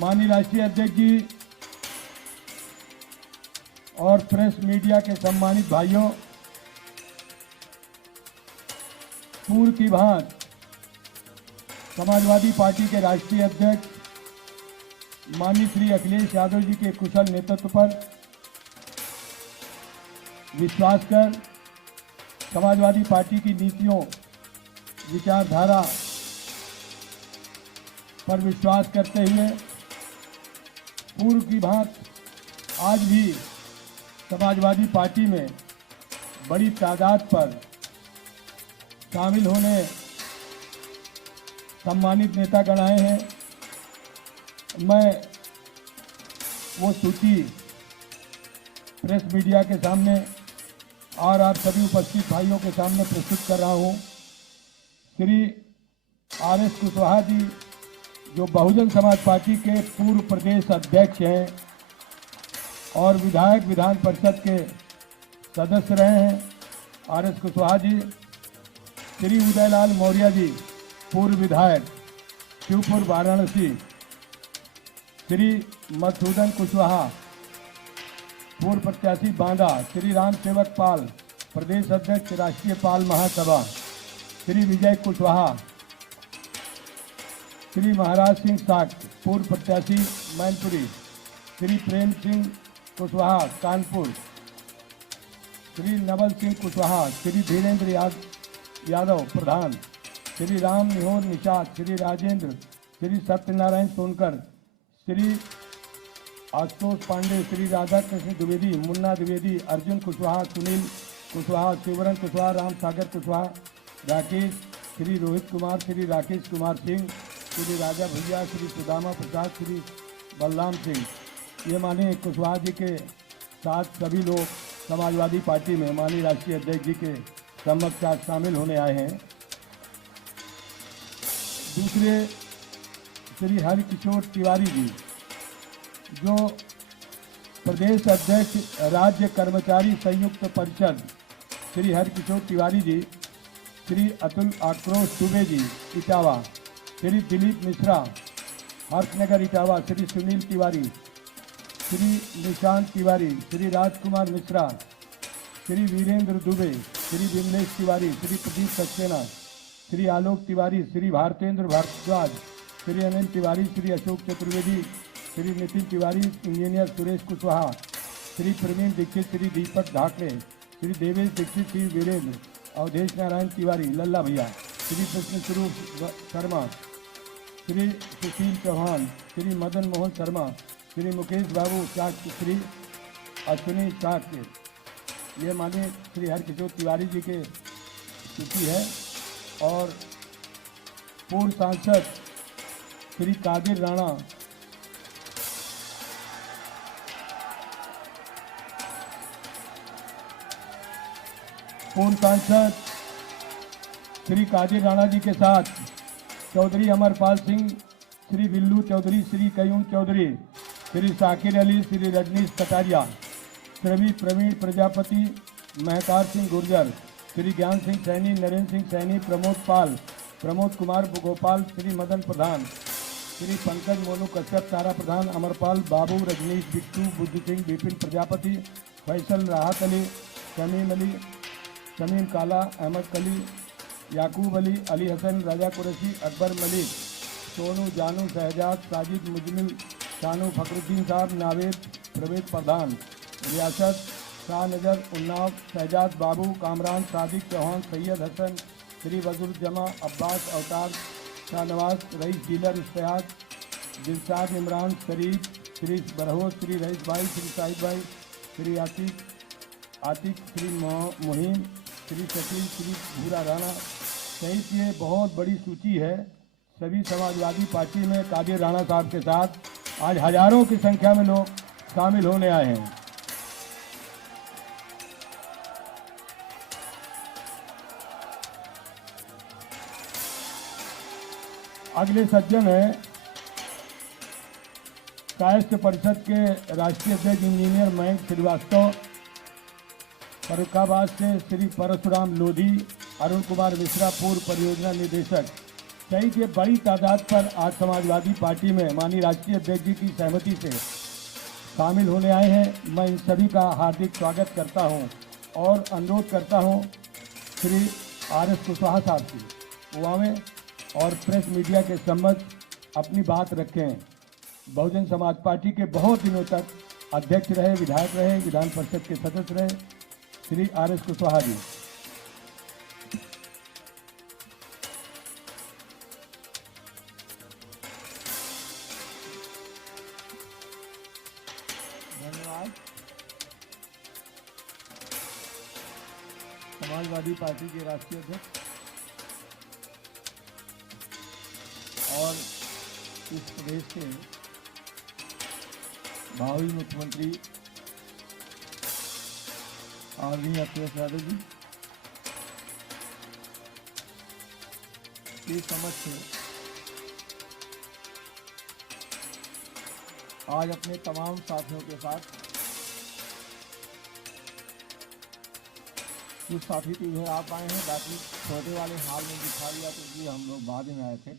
माननीय राष्ट्रीय अध्यक्ष जी और प्रेस मीडिया के सम्मानित भाइयों, पूर्व की भांति समाजवादी पार्टी के राष्ट्रीय अध्यक्ष माननीय श्री अखिलेश यादव जी के कुशल नेतृत्व पर विश्वास कर समाजवादी पार्टी की नीतियों, विचारधारा पर विश्वास करते हुए पूर्व की भांति आज भी समाजवादी पार्टी में बड़ी तादाद पर शामिल होने सम्मानित नेतागण आए हैं। मैं वो सूची प्रेस मीडिया के सामने और आप सभी उपस्थित भाइयों के सामने प्रस्तुत कर रहा हूं। श्री आर.एस. कुशवाहा जी जो बहुजन समाज पार्टी के पूर्व प्रदेश अध्यक्ष हैं और विधायक विधान परिषद के सदस्य रहे हैं, आर.एस. कुशवाहा जी। श्री उदयलाल मौर्य जी पूर्व विधायक शिवपुर वाराणसी। श्री मधुसूदन कुशवाहा पूर्व प्रत्याशी बांदा। श्री राम सेवक पाल प्रदेश अध्यक्ष राष्ट्रीय पाल महासभा। श्री विजय कुशवाहा। श्री महाराज सिंह साख पूर्व प्रत्याशी मैनपुरी। श्री प्रेम सिंह कुशवाहा कानपुर। श्री नवल सिंह कुशवाहा। श्री धीरेन्द्र यादव प्रधान। श्री राम निहोर निषाद। श्री राजेंद्र। श्री सत्यनारायण सोनकर। श्री आशुतोष पांडे। श्री राधा कृष्ण द्विवेदी, मुन्ना द्विवेदी, अर्जुन कुशवाहा, सुनील कुशवाहा, शिवरन कुशवाहा, राम सागर कुशवाहा, राकेश, श्री रोहित कुमार, श्री राकेश कुमार सिंह, श्री राजा भैया, श्री सुदामा प्रसाद, श्री बलराम सिंह। ये माननीय कुशवाहा जी के साथ सभी लोग समाजवादी पार्टी में माननीय राष्ट्रीय अध्यक्ष जी के समक्ष आज शामिल होने आए हैं। दूसरे श्री हरिकिशोर तिवारी जी जो प्रदेश अध्यक्ष राज्य कर्मचारी संयुक्त परिषद, श्री हरिकिशोर तिवारी जी। श्री अतुल आक्रोश दुबे जी इटावा। श्री दिलीप मिश्रा हर्षनगर इटावा। श्री सुनील तिवारी। श्री निशांत तिवारी। श्री राजकुमार मिश्रा। श्री वीरेंद्र दुबे। श्री विमलेश तिवारी। श्री प्रदीप सक्सेना। श्री आलोक तिवारी। श्री भारतेंद्र भारद्वाज। श्री अनिल तिवारी। श्री अशोक चतुर्वेदी। श्री नितिन तिवारी। इंजीनियर सुरेश कुशवाहा। श्री प्रवीण दीक्षित। श्री दीपक ढाकरे। श्री देवेश दीक्षित। श्री वीरेंद्र। अवधेश नारायण तिवारी लल्ला भैया। श्री कृष्ण स्वरूप शर्मा। श्री सुशील चौहान। श्री मदन मोहन शर्मा। श्री मुकेश बाबू चाक। श्री अश्विनी चाक। ये माननीय श्री हरकिशोर तिवारी जी के सूची है। और पूर्व सांसद श्री कादिर राणा, पूर्व सांसद श्री कादिर राणा जी के साथ चौधरी अमरपाल सिंह, श्री बिल्लू चौधरी, श्री कयूम चौधरी, श्री साकिर अली, श्री रजनीश कटारिया, श्री प्रवीण प्रजापति, महतार सिंह गुर्जर, श्री ज्ञान सिंह सैनी, नरेंद्र सिंह सैनी, प्रमोद पाल, प्रमोद कुमार गोपाल, श्री मदन प्रधान, श्री पंकज मोनू कश्यप, तारा प्रधान, अमरपाल बाबू, रजनीश बिट्टू, बुद्ध सिंह, विपिन प्रजापति, फैसल, राहत अली, शमीम काला, अहमद कली, याकूब अली, अली हसन, राजा कुरैशी, अकबर मलिक, सोनू, जानू, शहजाद, साजिद, मुजमिल, शानू, फखरुद्दीन साहब, नावेद, प्रवेद प्रधान, रियासत, शाह नजर, उन्नाव, शहजाद बाबू, कामरान, सादिक, चौहान, सैयद हसन, श्री वजुरुज्जमा, अब्बास, अवतार, शाहनवाज, रईस, डीलर, इश्तियाक, दिलशाद, इमरान, शरीफ, श्री बरहोज, श्री रईस भाई, श्री साहिद भाई, श्री आतिक, श्री मुहिम, श्री शकील, श्री भूरा राणा सहित ये बहुत बड़ी सूची है। सभी समाजवादी पार्टी में कादिर राणा साहब के साथ आज हजारों की संख्या में लोग शामिल होने आए हैं। अगले सज्जन है कायस्थ परिषद के राष्ट्रीय अध्यक्ष इंजीनियर मयंक श्रीवास्तव, फर्रुखाबाद से श्री परशुराम लोधी, अरुण कुमार मिश्रा पूर्व परियोजना निदेशक, सही के बड़ी तादाद पर आज समाजवादी पार्टी में माननीय राष्ट्रीय अध्यक्ष जी की सहमति से शामिल होने आए हैं। मैं इन सभी का हार्दिक स्वागत करता हूं और अनुरोध करता हूं श्री RS कुशवाहा साहब की वो आवें और प्रेस मीडिया के समक्ष अपनी बात रखें। बहुजन समाज पार्टी के बहुत दिनों तक अध्यक्ष रहे, विधायक रहे, विधान परिषद के सदस्य रहे श्री RS कुशवाहा जी। धन्यवाद। समाजवादी पार्टी के राष्ट्रीय अध्यक्ष और इस प्रदेश के भावी मुख्यमंत्री आदरणीय अखिलेश यादव जी के समक्ष आज अपने तमाम साथियों के साथ, कुछ साथी तो इधर आप आए हैं, बाकी छोटे वाले हाल में दिखा दिया तो जी हम लोग बाद में आए थे।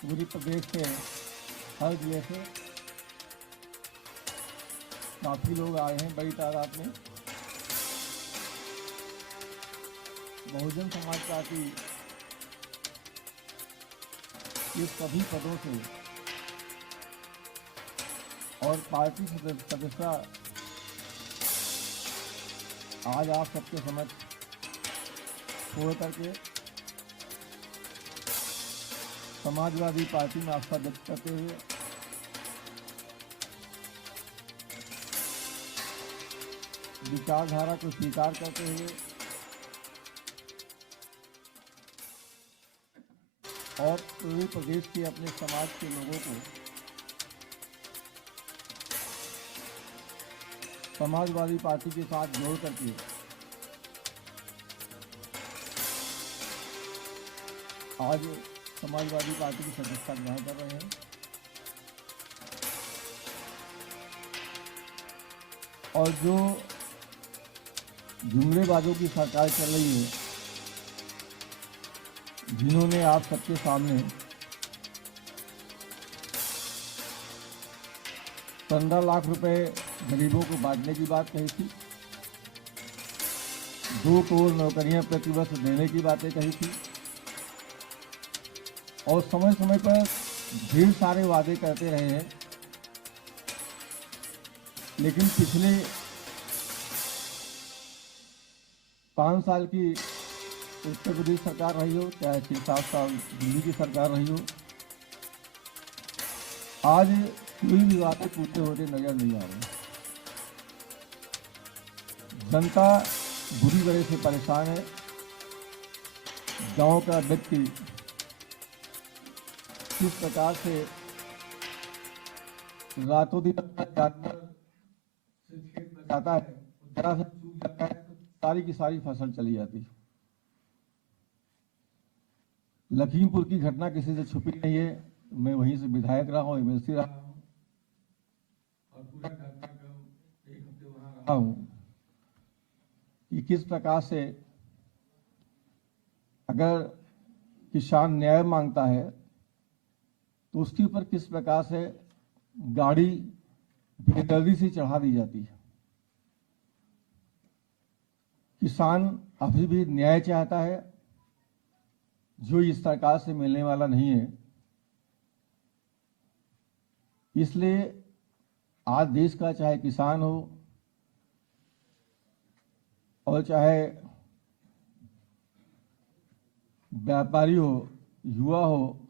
पूरी प्रदेश से हर जिले से काफी लोग आए हैं बड़ी तादाद में। बहुजन समाज पार्टी ये सभी पदों से और पार्टी सदस्यता आज आप सबके समक्ष छोड़ करके समाजवादी पार्टी में आस्था व्यक्त करते हुए विचारधारा को स्वीकार करते हुए और पूरे प्रदेश के अपने समाज के लोगों को समाजवादी पार्टी के साथ जोड़ करके आज समाजवादी पार्टी की सदस्यता ग्रहण कर रहे हैं। और जो जुमलेबाजों की सरकार चल रही है, जिन्होंने आप सबके सामने 15 लाख रुपए गरीबों को बांटने की बात कही थी, 2 करोड़ नौकरियां प्रतिवर्ष देने की बातें कही थी और समय समय पर ढेर सारे वादे करते रहे हैं, लेकिन पिछले 5 साल की उत्तर प्रदेश सरकार रही हो, चाहे 6-7 साल दिल्ली की सरकार रही हो, आज कोई भी वादे पूरे होते नजर नहीं आ रहे। जनता बुरी तरह से परेशान है। गांव का व्यक्ति किस प्रकार से रातों दिन जाता है, जरा सा चूक जाता है, सारी की सारी फसल चली जाती है। लखीमपुर की घटना किसी से छुपी नहीं है। मैं वहीं से विधायक रहा हूँ, MLC रहा हूँ और पूरा घटनाक्रम 1 हफ्ते वहां रहा हूँ कि किस प्रकार से अगर किसान न्याय मांगता है तो उसके ऊपर किस प्रकार से गाड़ी बेदर्दी से चढ़ा दी जाती है। किसान अभी भी न्याय चाहता है, जो इस सरकार से मिलने वाला नहीं है। इसलिए आज देश का चाहे किसान हो और चाहे व्यापारी हो, युवा हो,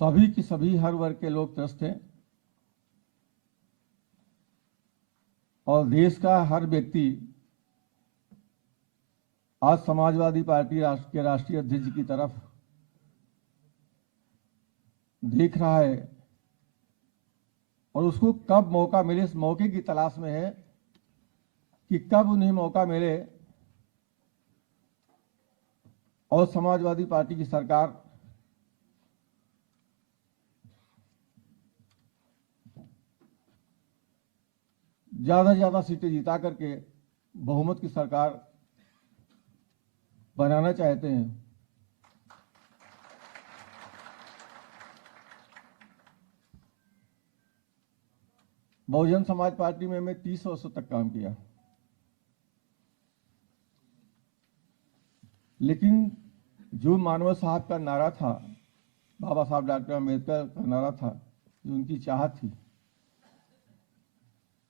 सभी की सभी हर वर्ग के लोग त्रस्त हैं और देश का हर व्यक्ति आज समाजवादी पार्टी के राष्ट्रीय अध्यक्ष की तरफ देख रहा है और उसको कब मौका मिले, इस मौके की तलाश में है कि कब उन्हें मौका मिले और समाजवादी पार्टी की सरकार ज्यादा से ज्यादा सीटें जिता करके बहुमत की सरकार बनाना चाहते हैं। बहुजन समाज पार्टी में मैं 30 वर्षों तक काम किया, लेकिन जो मानव साहब का नारा था, बाबा साहब डॉक्टर अम्बेडकर का नारा था, जो उनकी चाहत थी,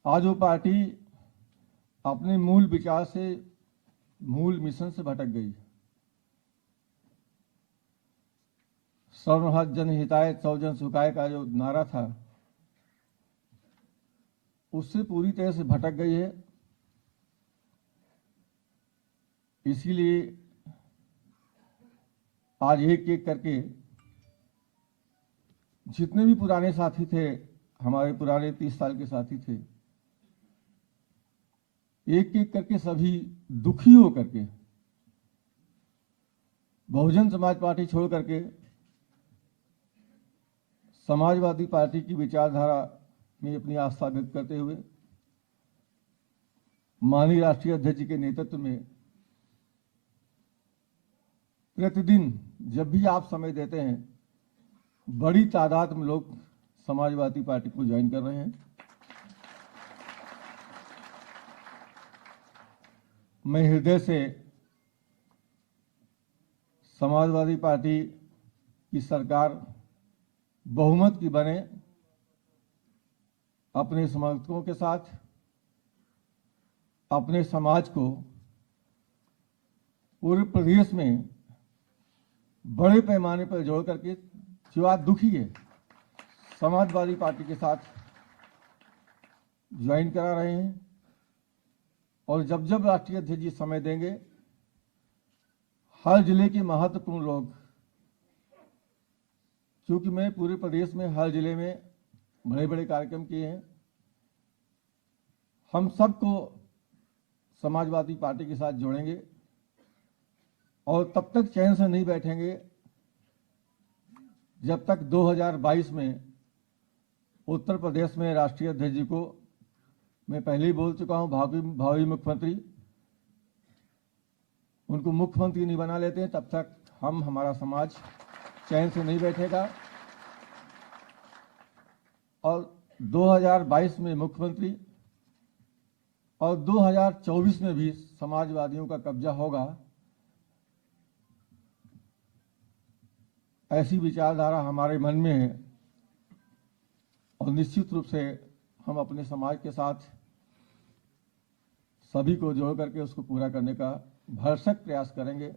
आज वो पार्टी अपने मूल विचार से, मूल मिशन से भटक गई। सर्वहत जन हिताय सौ जन सुखाय का जो नारा था, उससे पूरी तरह से भटक गई है। इसीलिए आज एक एक करके जितने भी पुराने साथी थे, हमारे पुराने 30 साल के साथी थे, एक एक करके सभी दुखी हो करके बहुजन समाज पार्टी छोड़ करके समाजवादी पार्टी की विचारधारा में अपनी आस्था व्यक्त करते हुए माननीय राष्ट्रीय अध्यक्ष जी के नेतृत्व में प्रतिदिन जब भी आप समय देते हैं, बड़ी तादाद में लोग समाजवादी पार्टी को ज्वाइन कर रहे हैं। मैं हृदय से समाजवादी पार्टी की सरकार बहुमत की बने, अपने समर्थकों के साथ अपने समाज को पूरे प्रदेश में बड़े पैमाने पर जोड़ करके, जो आज दुखी है, समाजवादी पार्टी के साथ ज्वाइन करा रहे हैं। और जब जब राष्ट्रीय अध्यक्ष जी समय देंगे, हर जिले के महत्वपूर्ण लोग, क्योंकि मैं पूरे प्रदेश में हर जिले में बड़े बड़े कार्यक्रम किए हैं, हम सबको समाजवादी पार्टी के साथ जोड़ेंगे और तब तक चैन से नहीं बैठेंगे जब तक 2022 में उत्तर प्रदेश में राष्ट्रीय अध्यक्ष जी को, मैं पहले ही बोल चुका हूं, भावी मुख्यमंत्री, उनको मुख्यमंत्री नहीं बना लेते हैं, तब तक हमारा समाज चैन से नहीं बैठेगा। और 2022 में मुख्यमंत्री और 2024 में भी समाजवादियों का कब्जा होगा, ऐसी विचारधारा हमारे मन में है। और निश्चित रूप से हम अपने समाज के साथ सभी को जोड़ करके उसको पूरा करने का भरसक प्रयास करेंगे।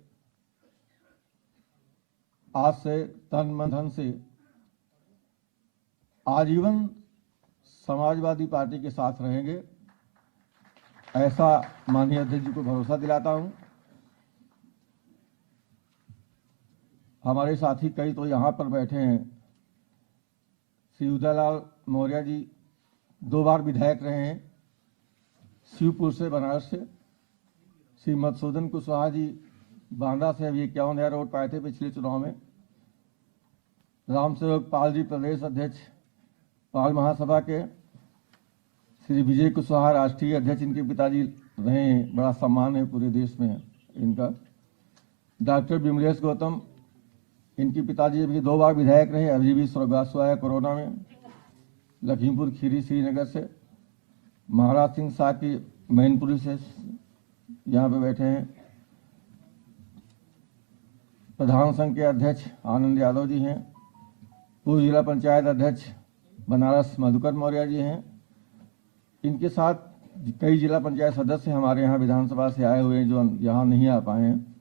आज से तन मन धन से आजीवन समाजवादी पार्टी के साथ रहेंगे, ऐसा माननीय अध्यक्ष जी को भरोसा दिलाता हूं। हमारे साथी कई तो यहां पर बैठे हैं। श्री उदयलाल मौर्य जी 2 बार विधायक रहे हैं, शिवपुर से, बनारस से। श्री मधुसूदन कुशवाहा जी बांदा से अभी 51 वोट पाए थे पिछले चुनाव में। रामसेवक पाल जी प्रदेश अध्यक्ष पाल महासभा के। श्री विजय कुशवाहा राष्ट्रीय अध्यक्ष, इनके पिताजी रहे हैं, बड़ा सम्मान है पूरे देश में इनका। डॉक्टर विमलेश गौतम, इनके पिताजी अभी 2 बार विधायक रहे, अभी भी स्वर्गवास हुआ है कोरोना में, लखीमपुर खीरी श्रीनगर से। महाराज सिंह शाह की मैनपुरी से यहाँ पे बैठे हैं। प्रधान संघ के अध्यक्ष आनंद यादव जी हैं। पूर्व जिला पंचायत अध्यक्ष बनारस मधुकर मौर्य जी हैं। इनके साथ कई जिला पंचायत सदस्य हमारे यहाँ विधानसभा से आए हुए हैं, जो यहाँ नहीं आ पाए हैं।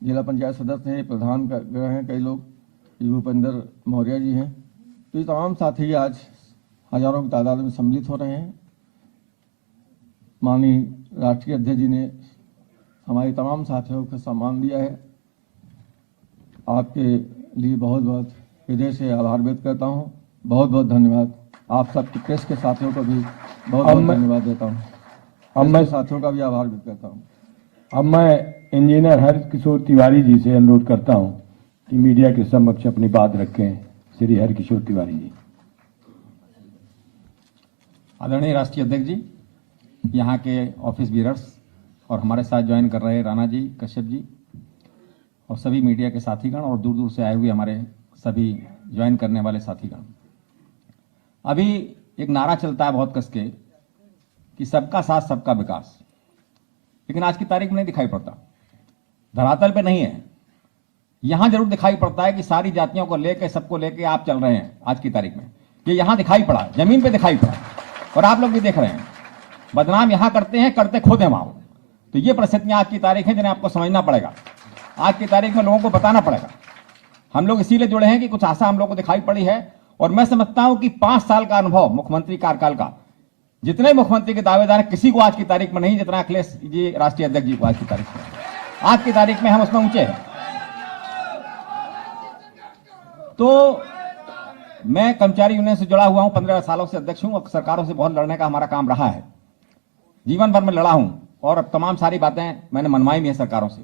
जिला पंचायत सदस्य हैं, प्रधान ग्रह हैं कई लोग, भूपेंद्र मौर्य जी हैं। तो ये तमाम साथी आज हजारों की तादाद में सम्मिलित हो रहे हैं। माननीय राष्ट्रीय अध्यक्ष जी ने हमारे तमाम साथियों को सम्मान दिया है। आपके लिए बहुत बहुत हृदय से आभार व्यक्त करता हूँ। बहुत बहुत धन्यवाद। आप सबके प्रेस के साथियों को भी बहुत बहुत धन्यवाद देता हूँ। अब मैं साथियों का भी आभार व्यक्त करता हूँ। अब मैं इंजीनियर हरकिशोर तिवारी जी से अनुरोध करता हूं कि मीडिया के समक्ष अपनी बात रखें। श्री हरकिशोर तिवारी जी। आदरणीय राष्ट्रीय अध्यक्ष जी, यहाँ के ऑफिस बीरर्स और हमारे साथ ज्वाइन कर रहे राणा जी, कश्यप जी और सभी मीडिया के साथीगण और दूर दूर से आए हुए हमारे सभी ज्वाइन करने वाले साथीगण। अभी एक नारा चलता है बहुत कस के कि सबका साथ सबका विकास, लेकिन आज की तारीख में नहीं दिखाई पड़ता, धरातल पे नहीं है। यहां जरूर दिखाई पड़ता है कि सारी जातियों को लेकर, सबको लेकर आप चल रहे हैं। आज की तारीख में ये यहां दिखाई पड़ा, जमीन पे दिखाई पड़ा और आप लोग भी देख रहे हैं। बदनाम यहां करते हैं, करते खुद हैं वहां। तो ये परिस्थितियां आज की तारीख है जिन्हें आपको समझना पड़ेगा। आज की तारीख में लोगों को बताना पड़ेगा। हम लोग इसीलिए जुड़े हैं कि कुछ आशा हम लोग को दिखाई पड़ी है और मैं समझता हूं कि 5 साल का अनुभव मुख्यमंत्री कार्यकाल का, जितने मुख्यमंत्री के दावेदार हैं, किसी को आज की तारीख में नहीं जितना अखिलेश जी राष्ट्रीय अध्यक्ष जी को आज की तारीख में। आज की तारीख में हम उसमें ऊंचे हैं। तो मैं कर्मचारी यूनियन से जुड़ा हुआ हूं, 15 सालों से अध्यक्ष हूं और सरकारों से बहुत लड़ने का हमारा काम रहा है। जीवन भर में लड़ा हूं और अब तमाम सारी बातें मैंने मनवाई भी है सरकारों से,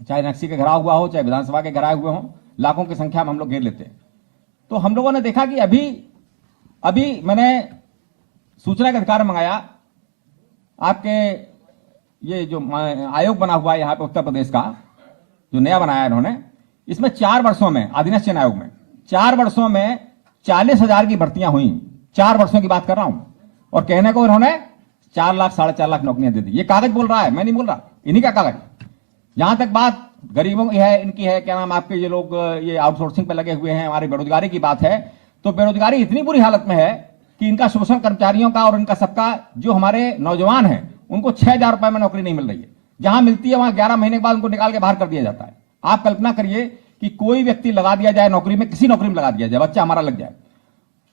चाहे नक्सी के घेराव हुआ हो, चाहे विधानसभा के घेराव हुए हों, लाखों की संख्या में हम लोग घेर लेते हैं। तो हम लोगों ने देखा कि अभी मैंने सूचना का अधिकार मंगाया। आपके ये जो आयोग बना हुआ है यहाँ पे उत्तर प्रदेश का, जो नया बनाया इन्होंने, इसमें 4 वर्षों में, आदिवासी चयन आयोग में 4 वर्षों में 40,000 की भर्तियां हुई। 4 वर्षों की बात कर रहा हूं और कहने को इन्होंने 4 लाख 4.5 लाख नौकरियां दे दी। ये कागज बोल रहा है, मैं नहीं बोल रहा, इन्हीं का कागज। यहां तक बात गरीबों की है, इनकी है, क्या नाम आपके, ये लोग ये आउटसोर्सिंग पे लगे हुए हैं। हमारी बेरोजगारी की बात है तो बेरोजगारी इतनी बुरी हालत में है कि इनका शोषण कर्मचारियों का और इनका सबका, जो हमारे नौजवान हैं उनको 6,000 रुपए में नौकरी नहीं मिल रही है। जहां मिलती है वहां 11 महीने के बाद उनको निकाल के बाहर कर दिया जाता है। आप कल्पना करिए कि कोई व्यक्ति लगा दिया जाए नौकरी में, किसी नौकरी में लगा दिया जाए, बच्चा हमारा लग जाए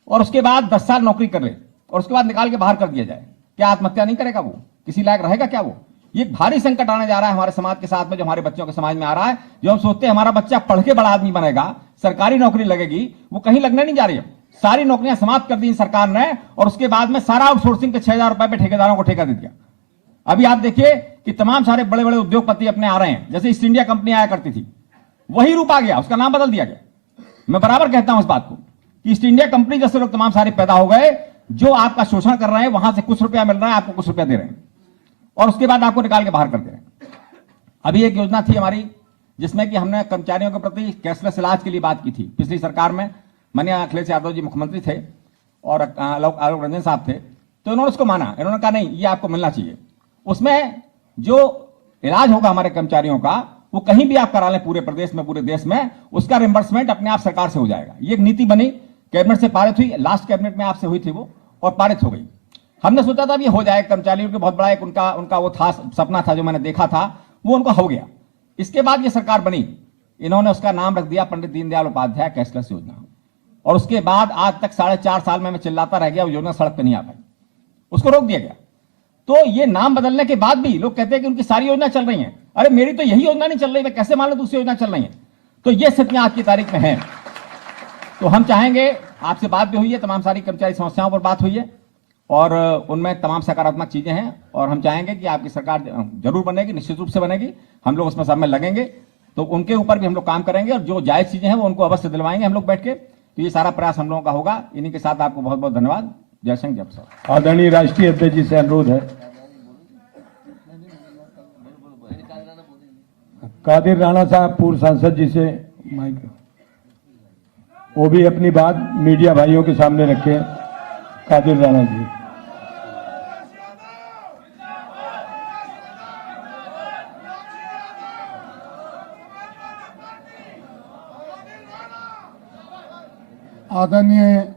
और उसके बाद 10 साल नौकरी कर ले और उसके बाद निकाल के बाहर कर दिया जाए, क्या आत्महत्या नहीं करेगा? वो किसी लायक रहेगा क्या? वो ये भारी संकट आने जा रहा है हमारे समाज के साथ में, जो हमारे बच्चों के समाज में आ रहा है। जो हम सोचते हैं हमारा बच्चा पढ़ के बड़ा आदमी बनेगा, सरकारी नौकरी लगेगी, वो कहीं लगने नहीं जा रही है। सारी नौकरियां समाप्त कर दी सरकार ने और उसके बाद में सारा आउटसोर्सिंग पे 6,000 रुपए पे ठेकेदारों को ठेका दे दिया। अभी आप देखिए कि तमाम सारे बड़े बड़े उद्योगपति अपने आ रहे हैं। जैसे ईस्ट इंडिया कंपनी आया करती थी, वही रूप आ गया, उसका नाम बदल दिया गया। मैं बराबर कहता हूं इस बात को कि ईस्ट इंडिया कंपनी जैसे लोग तमाम सारे पैदा हो गए, जो आपका शोषण कर रहे हैं, वहां से कुछ रुपया मिल रहा है, आपको कुछ रुपया दे रहे हैं और उसके बाद आपको निकाल के बाहर कर दे रहे हैं। अभी एक योजना थी हमारी जिसमें कि हमने कर्मचारियों के प्रति कैशलेस इलाज के लिए बात की थी पिछली सरकार में। माननीय अखिलेश यादव जी मुख्यमंत्री थे और आलोक रंजन साहब थे, तो इन्होंने उसको माना। इन्होंने कहा नहीं, ये आपको मिलना चाहिए। उसमें जो इलाज होगा हमारे कर्मचारियों का, वो कहीं भी आप करा लें पूरे प्रदेश में, पूरे देश में, उसका रिम्बर्समेंट अपने आप सरकार से हो जाएगा। ये एक नीति बनी, कैबिनेट से पारित हुई, लास्ट कैबिनेट में आपसे हुई थी वो और पारित हो गई। हमने सोचा था ये हो जाए, कर्मचारियों के बहुत बड़ा एक उनका वो था, सपना था, जो मैंने देखा था, वो उनको हो गया। इसके बाद ये सरकार बनी, इन्होंने उसका नाम रख दिया पंडित दीनदयाल उपाध्याय कैशलेस योजना। और उसके बाद आज तक 4.5 साल में मैं चिल्लाता रह गया, वो योजना सड़क पर नहीं आ पाई, उसको रोक दिया गया। तो ये नाम बदलने के बाद भी लोग कहते हैं कि उनकी सारी योजना चल रही हैं। अरे मेरी तो यही योजना नहीं चल रही, मैं कैसे मान लूं दूसरी योजना चल रही है? तो ये स्थितियां आज की तारीख में है। तो हम चाहेंगे, आपसे बात भी हुई है, तमाम सारी कर्मचारी समस्याओं पर बात हुई है और उनमें तमाम सकारात्मक चीजें हैं और हम चाहेंगे कि आपकी सरकार जरूर बनेगी, निश्चित रूप से बनेगी। हम लोग उसमें सब में लगेंगे, तो उनके ऊपर भी हम लोग काम करेंगे और जो जायज चीजें हैं वो उनको अवश्य दिलवाएंगे हम लोग बैठ के। तो ये सारा प्रयास हम लोगों का होगा। इन्हीं के साथ आपको बहुत बहुत धन्यवाद। जय सिंह, जय प्रसाद। आदरणीय राष्ट्रीय अध्यक्ष जी से अनुरोध है, कादिर राणा साहब पूर्व सांसद जी से माइक, वो भी अपनी बात मीडिया भाइयों के सामने रखें। कादिर राणा जी। आदरणीय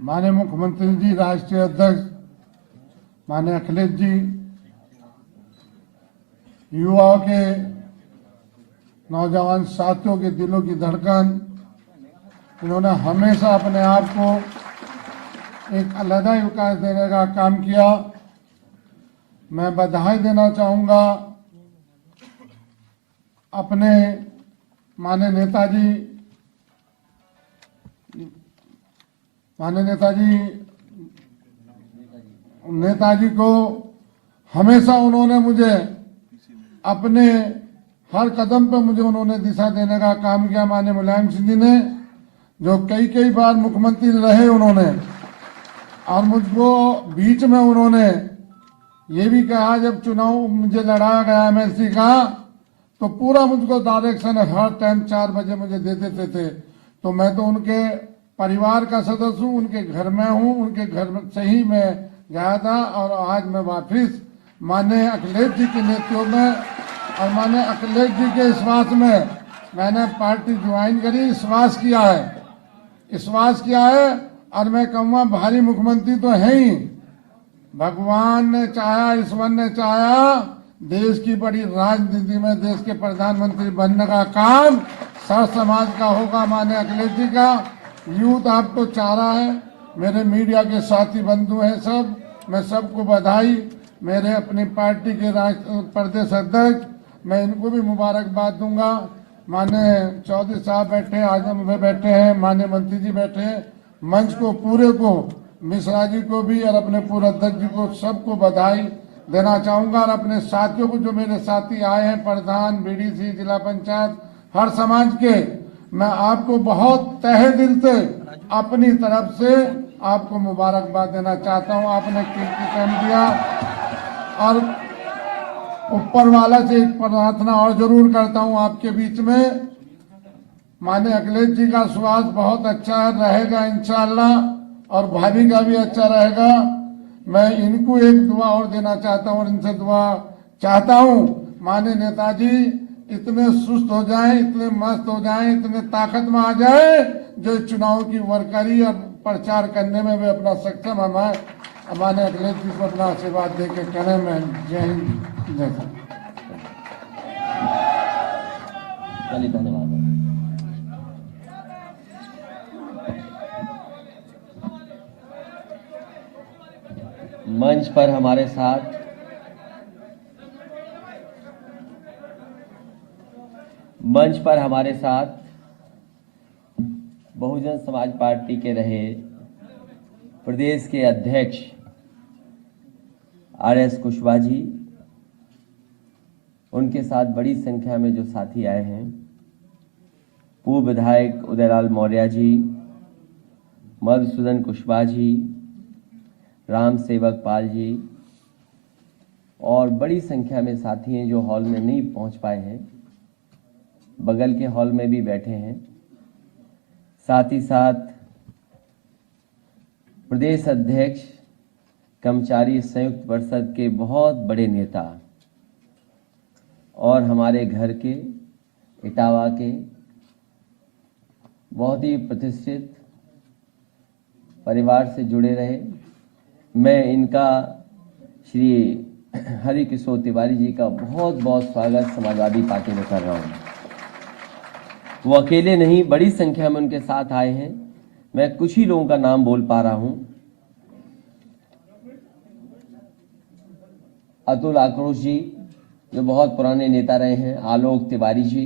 माननीय मुख्यमंत्री जी, राष्ट्रीय अध्यक्ष माननीय अखिलेश जी, युवाओं के, नौजवान साथियों के दिलों की धड़कन, इन्होंने हमेशा अपने आप को एक अलग ही विकास देने का काम किया। मैं बधाई देना चाहूँगा अपने माननीय नेताजी को। हमेशा उन्होंने मुझे अपने हर कदम पे मुझे उन्होंने दिशा देने का काम किया। माननीय मुलायम सिंह जी ने, जो कई बार मुख्यमंत्री रहे, उन्होंने और मुझको बीच में उन्होंने ये भी कहा, जब चुनाव मुझे लड़ाया गया एमएलसी का, तो पूरा मुझको डायरेक्शन हर टाइम 4 बजे मुझे दे देते थे। तो मैं तो उनके परिवार का सदस्य हूँ, उनके घर में हूँ, उनके घर में से ही मैं गया था। और आज मैं वापिस माननीय अखिलेश जी के नेतृत्व में और माननीय अखिलेश जी के विश्वास में मैंने पार्टी ज्वाइन करी, विश्वास किया है। और मैं कहूँगा भारी मुख्यमंत्री तो है ही, भगवान ने चाहा, ईश्वर ने चाहा, देश की बड़ी राजनीति में देश के प्रधानमंत्री बनने का काम सर समाज का होगा, माननीय अखिलेश जी का। यूथ आपको चाह रहा है, मेरे मीडिया के साथी बंधु हैं सब, मैं सबको बधाई। मेरे अपनी पार्टी के प्रदेश अध्यक्ष, मैं इनको भी मुबारकबाद दूंगा। माननीय चौधरी साहब बैठे, आजम भाई बैठे हैं, माननीय मंत्री जी बैठे हैं, मंच को पूरे को, मिश्रा जी को भी और अपने पूर्व अध्यक्ष जी को सबको बधाई देना चाहूंगा। और अपने साथियों को, जो मेरे साथी आए हैं, प्रधान, बीडीसी, जिला पंचायत, हर समाज के, मैं आपको बहुत तहे दिल से अपनी तरफ से आपको मुबारकबाद देना चाहता हूं। आपने कीमती टाइम दिया और ऊपर वाला से एक प्रार्थना और जरूर करता हूं आपके बीच में। माननीय अखिलेश जी का स्वास्थ्य बहुत अच्छा रहेगा इंशाअल्लाह, और भाभी का भी अच्छा रहेगा। मैं इनको एक दुआ और देना चाहता हूं और इनसे दुआ चाहता हूं, माननीय नेताजी इतने सुस्त हो जाएं, इतने मस्त हो जाएं, इतने ताकत में आ जाए, जो चुनाव की वर्करी और प्रचार करने में भी अपना सक्षम हमारे अखिलेश जी को अपना आशीर्वाद दे के कहने में। जय हिंद, जय भारत। चलिए, धन्यवाद। मंच पर हमारे साथ बहुजन समाज पार्टी के रहे प्रदेश के अध्यक्ष आरएस कुशवाहा जी, उनके साथ बड़ी संख्या में जो साथी आए हैं, पूर्व विधायक उदयलाल मौर्य जी, मधुसूदन कुशवाहा जी, राम सेवक पाल जी, और बड़ी संख्या में साथी हैं जो हॉल में नहीं पहुंच पाए हैं, बगल के हॉल में भी बैठे हैं। साथ ही साथ प्रदेश अध्यक्ष कर्मचारी संयुक्त परिषद के बहुत बड़े नेता और हमारे घर के इटावा के बहुत ही प्रतिष्ठित परिवार से जुड़े रहे। मैं इनका श्री हरिकिशोर तिवारी जी का बहुत बहुत स्वागत समाजवादी पार्टी में कर रहा हूँ। वो अकेले नहीं, बड़ी संख्या में उनके साथ आए हैं। मैं कुछ ही लोगों का नाम बोल पा रहा हूँ। अतुल आक्रोश जी, जो बहुत पुराने नेता रहे हैं, आलोक तिवारी जी,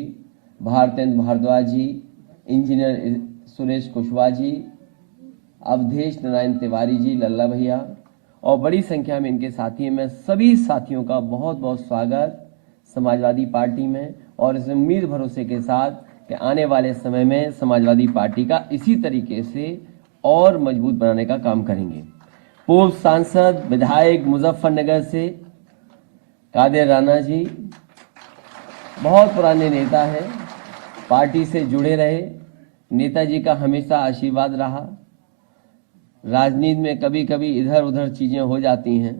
भारतेंद्र भारद्वाज जी, इंजीनियर सुरेश कुशवाहा जी, अवधेश नारायण तिवारी जी, लल्ला भैया, और बड़ी संख्या में इनके साथी हैं। मैं सभी साथियों का बहुत बहुत स्वागत समाजवादी पार्टी में, और इस उम्मीद भरोसे के साथ कि आने वाले समय में समाजवादी पार्टी का इसी तरीके से और मजबूत बनाने का काम करेंगे। पूर्व सांसद विधायक मुजफ्फरनगर से कादिर राणा जी बहुत पुराने नेता हैं, पार्टी से जुड़े रहे, नेताजी का हमेशा आशीर्वाद रहा। राजनीति में कभी कभी इधर उधर चीजें हो जाती हैं,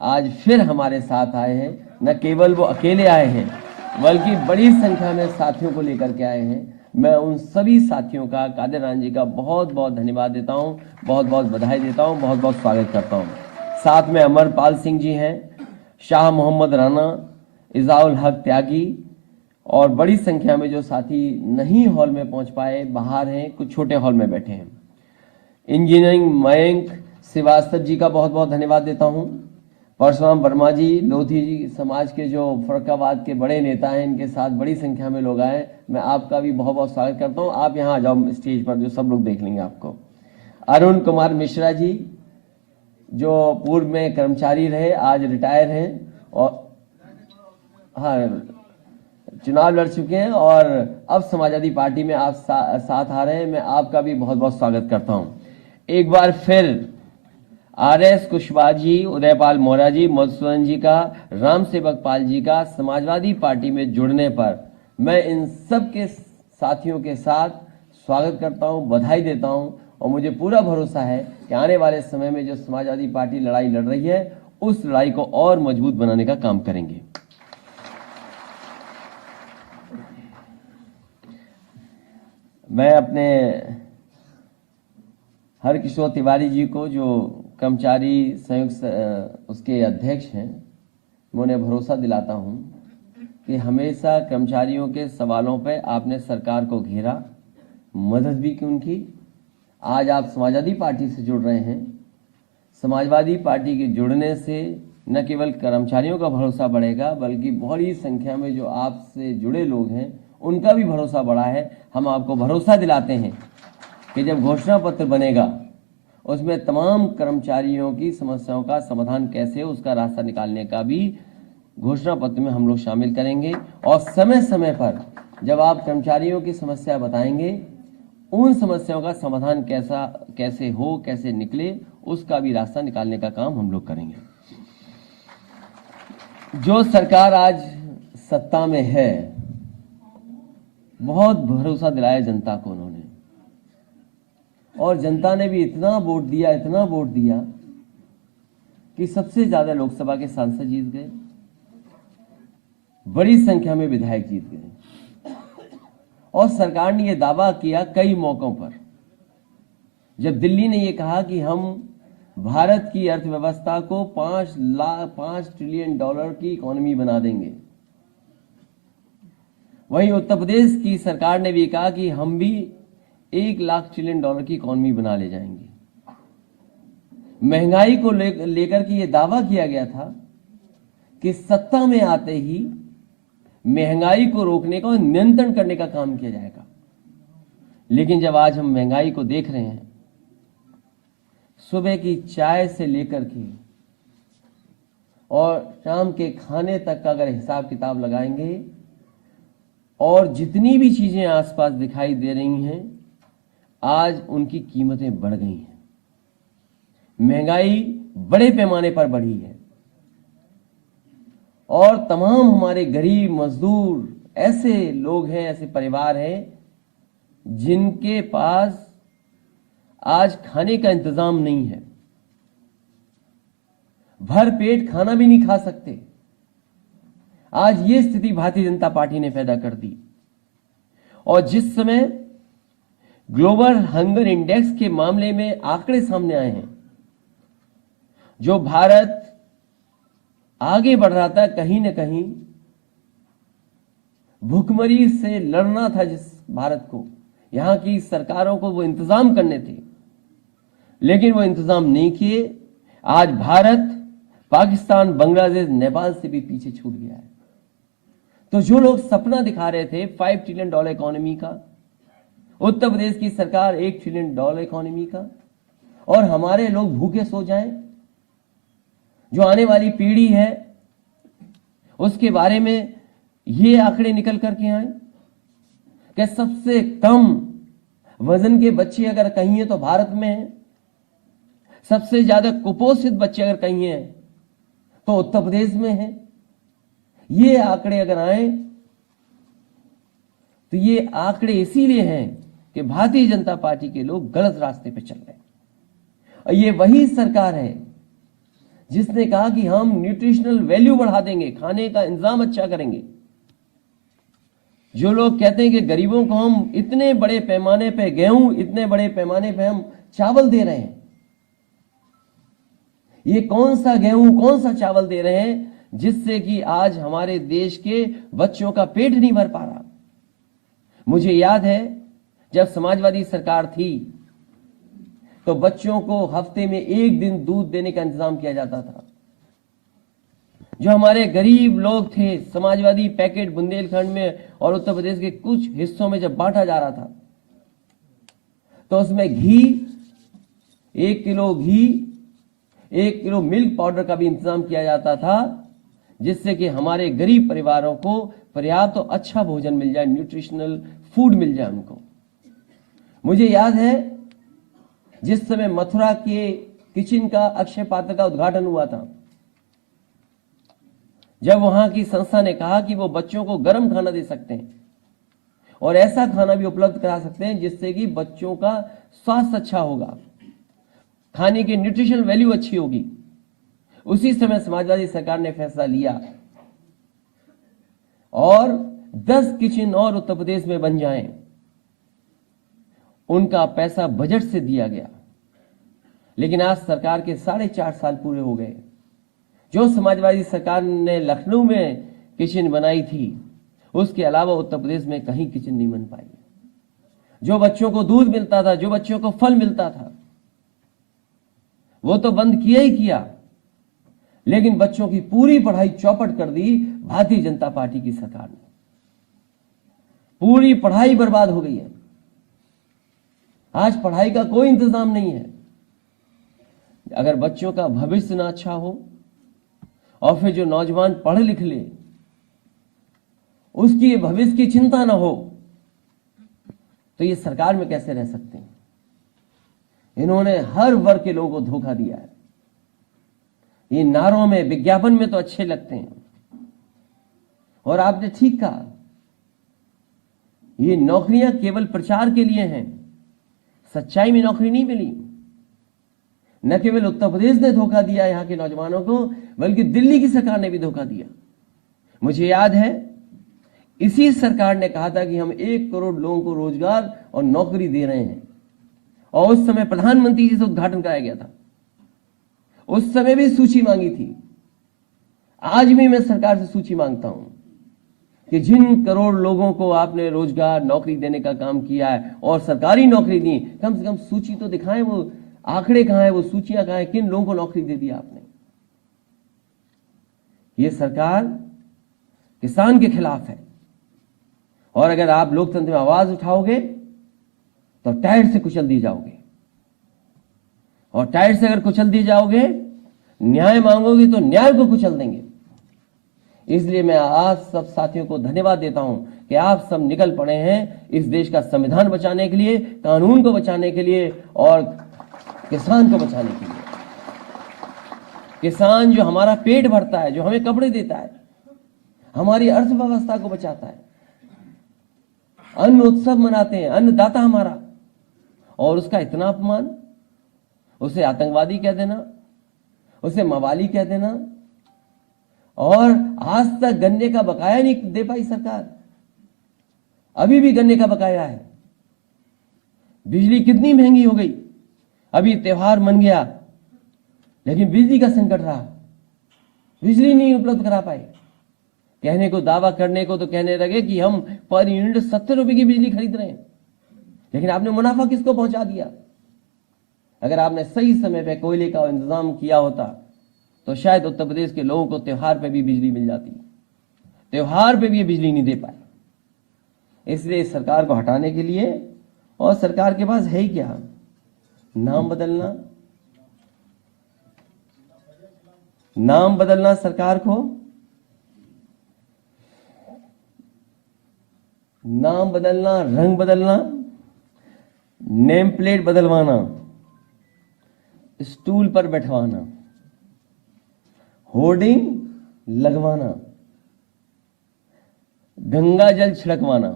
आज फिर हमारे साथ आए हैं। न केवल वो अकेले आए हैं, बल्कि बड़ी संख्या में साथियों को लेकर के आए हैं। मैं उन सभी साथियों का, कादिर राणा जी का बहुत बहुत धन्यवाद देता हूँ, बहुत बहुत बधाई देता हूँ, बहुत बहुत स्वागत करता हूँ। साथ में अमरपाल सिंह जी हैं, शाह मोहम्मद राणा, इजाउल हक त्यागी, और बड़ी संख्या में जो साथी नहीं हॉल में पहुंच पाए, बाहर हैं, कुछ छोटे हॉल में बैठे हैं। इंजीनियरिंग मयंक श्रीवास्तव जी का बहुत बहुत धन्यवाद देता हूं। परशुराम वर्मा जी, लोधी जी, समाज के जो फरुखाबाद के बड़े नेता हैं, इनके साथ बड़ी संख्या में लोग आए। मैं आपका भी बहुत बहुत स्वागत करता हूं। आप यहाँ आ जाओ स्टेज पर, जो सब लोग देख लेंगे आपको। अरुण कुमार मिश्रा जी, जो पूर्व में कर्मचारी रहे, आज रिटायर हैं और चुनाव लड़ चुके हैं और अब समाजवादी पार्टी में आप साथ आ रहे हैं। मैं आपका भी बहुत बहुत स्वागत करता हूं। एक बार फिर RS कुशवाहा जी, उदयपाल मौर्य जी, मधुसूदन जी का, राम सेवक पाल जी का समाजवादी पार्टी में जुड़ने पर मैं इन सब के साथियों के साथ स्वागत करता हूं, बधाई देता हूं और मुझे पूरा भरोसा है कि आने वाले समय में जो समाजवादी पार्टी लड़ाई लड़ रही है उस लड़ाई को और मजबूत बनाने का काम करेंगे। मैं अपने हरकिशोर तिवारी जी को, जो कर्मचारी संयुक्त उसके अध्यक्ष हैं, मैं उन्हें भरोसा दिलाता हूं कि हमेशा कर्मचारियों के सवालों पर आपने सरकार को घेरा, मदद भी की उनकी। आज आप समाजवादी पार्टी से जुड़ रहे हैं। समाजवादी पार्टी के जुड़ने से न केवल कर्मचारियों का भरोसा बढ़ेगा बल्कि बड़ी संख्या में जो आपसे जुड़े लोग हैं उनका भी भरोसा बढ़ा है। हम आपको भरोसा दिलाते हैं कि जब घोषणा पत्र बनेगा उसमें तमाम कर्मचारियों की समस्याओं का समाधान कैसे हो उसका रास्ता निकालने का भी घोषणा पत्र में हम लोग शामिल करेंगे और समय समय पर जब आप कर्मचारियों की समस्या बताएंगे उन समस्याओं का समाधान कैसे हो, कैसे निकले, उसका भी रास्ता निकालने का काम हम लोग करेंगे। जो सरकार आज सत्ता में है, बहुत भरोसा दिलाया जनता को उन्होंने, और जनता ने भी इतना वोट दिया कि सबसे ज्यादा लोकसभा के सांसद जीत गए, बड़ी संख्या में विधायक जीत गए। और सरकार ने यह दावा किया कई मौकों पर, जब दिल्ली ने यह कहा कि हम भारत की अर्थव्यवस्था को 5 ट्रिलियन डॉलर की इकोनॉमी बना देंगे, वहीं उत्तर प्रदेश की सरकार ने भी कहा कि हम भी 1 लाख ट्रिलियन डॉलर की इकोनॉमी बना ले जाएंगे। महंगाई को लेकर के यह दावा किया गया था कि सत्ता में आते ही महंगाई को रोकने का और नियंत्रण करने का काम किया जाएगा। लेकिन जब आज हम महंगाई को देख रहे हैं, सुबह की चाय से लेकर के और शाम के खाने तक का अगर हिसाब किताब लगाएंगे और जितनी भी चीजें आसपास दिखाई दे रही हैं, आज उनकी कीमतें बढ़ गई हैं। महंगाई बड़े पैमाने पर बढ़ी है और तमाम हमारे गरीब मजदूर ऐसे लोग हैं, ऐसे परिवार हैं जिनके पास आज खाने का इंतजाम नहीं है, भर पेट खाना भी नहीं खा सकते। आज ये स्थिति भारतीय जनता पार्टी ने पैदा कर दी। और जिस समय ग्लोबल हंगर इंडेक्स के मामले में आंकड़े सामने आए हैं, जो भारत आगे बढ़ रहा था, कहीं ना कहीं भूखमरी से लड़ना था जिस भारत को, यहां की सरकारों को वो इंतजाम करने थे, लेकिन वो इंतजाम नहीं किए। आज भारत पाकिस्तान, बांग्लादेश, नेपाल से भी पीछे छूट गया है। तो जो लोग सपना दिखा रहे थे 5 ट्रिलियन डॉलर इकोनॉमी का, उत्तर प्रदेश की सरकार 1 ट्रिलियन डॉलर इकोनॉमी का, और हमारे लोग भूखे सो जाएं, जो आने वाली पीढ़ी है उसके बारे में ये आंकड़े निकल करके आए कि सबसे कम वजन के बच्चे अगर कहीं हैं तो भारत में है, सबसे ज्यादा कुपोषित बच्चे अगर कहीं हैं तो उत्तर प्रदेश में है। ये आंकड़े अगर आए तो ये आंकड़े इसीलिए हैं कि भारतीय जनता पार्टी के लोग गलत रास्ते पे चल रहे हैं। और ये वही सरकार है जिसने कहा कि हम न्यूट्रिशनल वैल्यू बढ़ा देंगे, खाने का इंतजाम अच्छा करेंगे। जो लोग कहते हैं कि गरीबों को हम इतने बड़े पैमाने पे गेहूं, इतने बड़े पैमाने पे हम चावल दे रहे हैं, ये कौन सा गेहूं, कौन सा चावल दे रहे हैं जिससे कि आज हमारे देश के बच्चों का पेट नहीं भर पा रहा। मुझे याद है जब समाजवादी सरकार थी तो बच्चों को हफ्ते में 1 दिन दूध देने का इंतजाम किया जाता था। जो हमारे गरीब लोग थे, समाजवादी पैकेट बुंदेलखंड में और उत्तर प्रदेश के कुछ हिस्सों में जब बांटा जा रहा था तो उसमें घी, 1 किलो घी, 1 किलो मिल्क पाउडर का भी इंतजाम किया जाता था, जिससे कि हमारे गरीब परिवारों को पर्याप्त तो अच्छा भोजन मिल जाए, न्यूट्रिशनल फूड मिल जाए उनको। मुझे याद है जिस समय मथुरा के किचन का अक्षय पात्र का उद्घाटन हुआ था, जब वहां की संस्था ने कहा कि वो बच्चों को गर्म खाना दे सकते हैं और ऐसा खाना भी उपलब्ध करा सकते हैं जिससे कि बच्चों का स्वास्थ्य अच्छा होगा, खाने की न्यूट्रिशनल वैल्यू अच्छी होगी। उसी समय समाजवादी सरकार ने फैसला लिया और 10 किचन और उत्तर प्रदेश में बन जाएं। उनका पैसा बजट से दिया गया, लेकिन आज सरकार के 4.5 साल पूरे हो गए। जो समाजवादी सरकार ने लखनऊ में किचन बनाई थी, उसके अलावा उत्तर प्रदेश में कहीं किचन नहीं बन पाई। जो बच्चों को दूध मिलता था, जो बच्चों को फल मिलता था, वो तो बंद किया ही किया, लेकिन बच्चों की पूरी पढ़ाई चौपट कर दी भारतीय जनता पार्टी की सरकार ने। पूरी पढ़ाई बर्बाद हो गई है। आज पढ़ाई का कोई इंतजाम नहीं है। अगर बच्चों का भविष्य ना अच्छा हो और फिर जो नौजवान पढ़ लिख ले उसकी भविष्य की चिंता ना हो, तो ये सरकार में कैसे रह सकते हैं? इन्होंने हर वर्ग के लोगों को धोखा दिया है। ये नारों में, विज्ञापन में तो अच्छे लगते हैं, और आपने ठीक कहा, ये नौकरियां केवल प्रचार के लिए हैं। सच्चाई में नौकरी नहीं मिली। न केवल उत्तर प्रदेश ने धोखा दिया यहां के नौजवानों को, बल्कि दिल्ली की सरकार ने भी धोखा दिया। मुझे याद है, इसी सरकार ने कहा था कि हम 1 करोड़ लोगों को रोजगार और नौकरी दे रहे हैं, और उस समय प्रधानमंत्री जी से उद्घाटन कराया गया था। उस समय भी सूची मांगी थी। आज भी मैं सरकार से सूची मांगता हूं कि जिन करोड़ लोगों को आपने रोजगार नौकरी देने का काम किया है और सरकारी नौकरी दी, कम से कम सूची तो दिखाएं। वो आंकड़े कहां है, वो सूचियां कहां है, किन लोगों को नौकरी दे दी आपने? ये सरकार किसान के खिलाफ है, और अगर आप लोकतंत्र में आवाज उठाओगे तो टायर से कुचल दिए जाओगे, और टायर से अगर कुचल दिए जाओगे, न्याय मांगोगे तो न्याय को कुचल देंगे। इसलिए मैं आज सब साथियों को धन्यवाद देता हूं कि आप सब निकल पड़े हैं इस देश का संविधान बचाने के लिए, कानून को बचाने के लिए और किसान को बचाने के लिए। किसान जो हमारा पेट भरता है, जो हमें कपड़े देता है, हमारी अर्थव्यवस्था को बचाता है। अन्न उत्सव मनाते हैं, अन्नदाता हमारा, और उसका इतना अपमान, उसे आतंकवादी कह देना, उसे मवाली कह देना, और आज तक गन्ने का बकाया नहीं दे पाई सरकार। अभी भी गन्ने का बकाया है। बिजली कितनी महंगी हो गई। अभी त्योहार मन गया, लेकिन बिजली का संकट रहा, बिजली नहीं उपलब्ध करा पाए। कहने को, दावा करने को तो कहने लगे कि हम पर यूनिट 70 रुपए की बिजली खरीद रहे हैं, लेकिन आपने मुनाफा किसको पहुंचा दिया? अगर आपने सही समय पे कोयले का इंतजाम किया होता तो शायद उत्तर प्रदेश के लोगों को त्योहार पे भी बिजली मिल जाती। त्योहार पे भी ये बिजली नहीं दे पाए। इसलिए इस सरकार को हटाने के लिए, और सरकार के पास है ही क्या, नाम बदलना, नाम बदलना सरकार को, नाम बदलना, रंग बदलना, नेम प्लेट बदलवाना, स्टूल पर बैठवाना, होर्डिंग लगवाना, गंगा जल छिड़कवाना,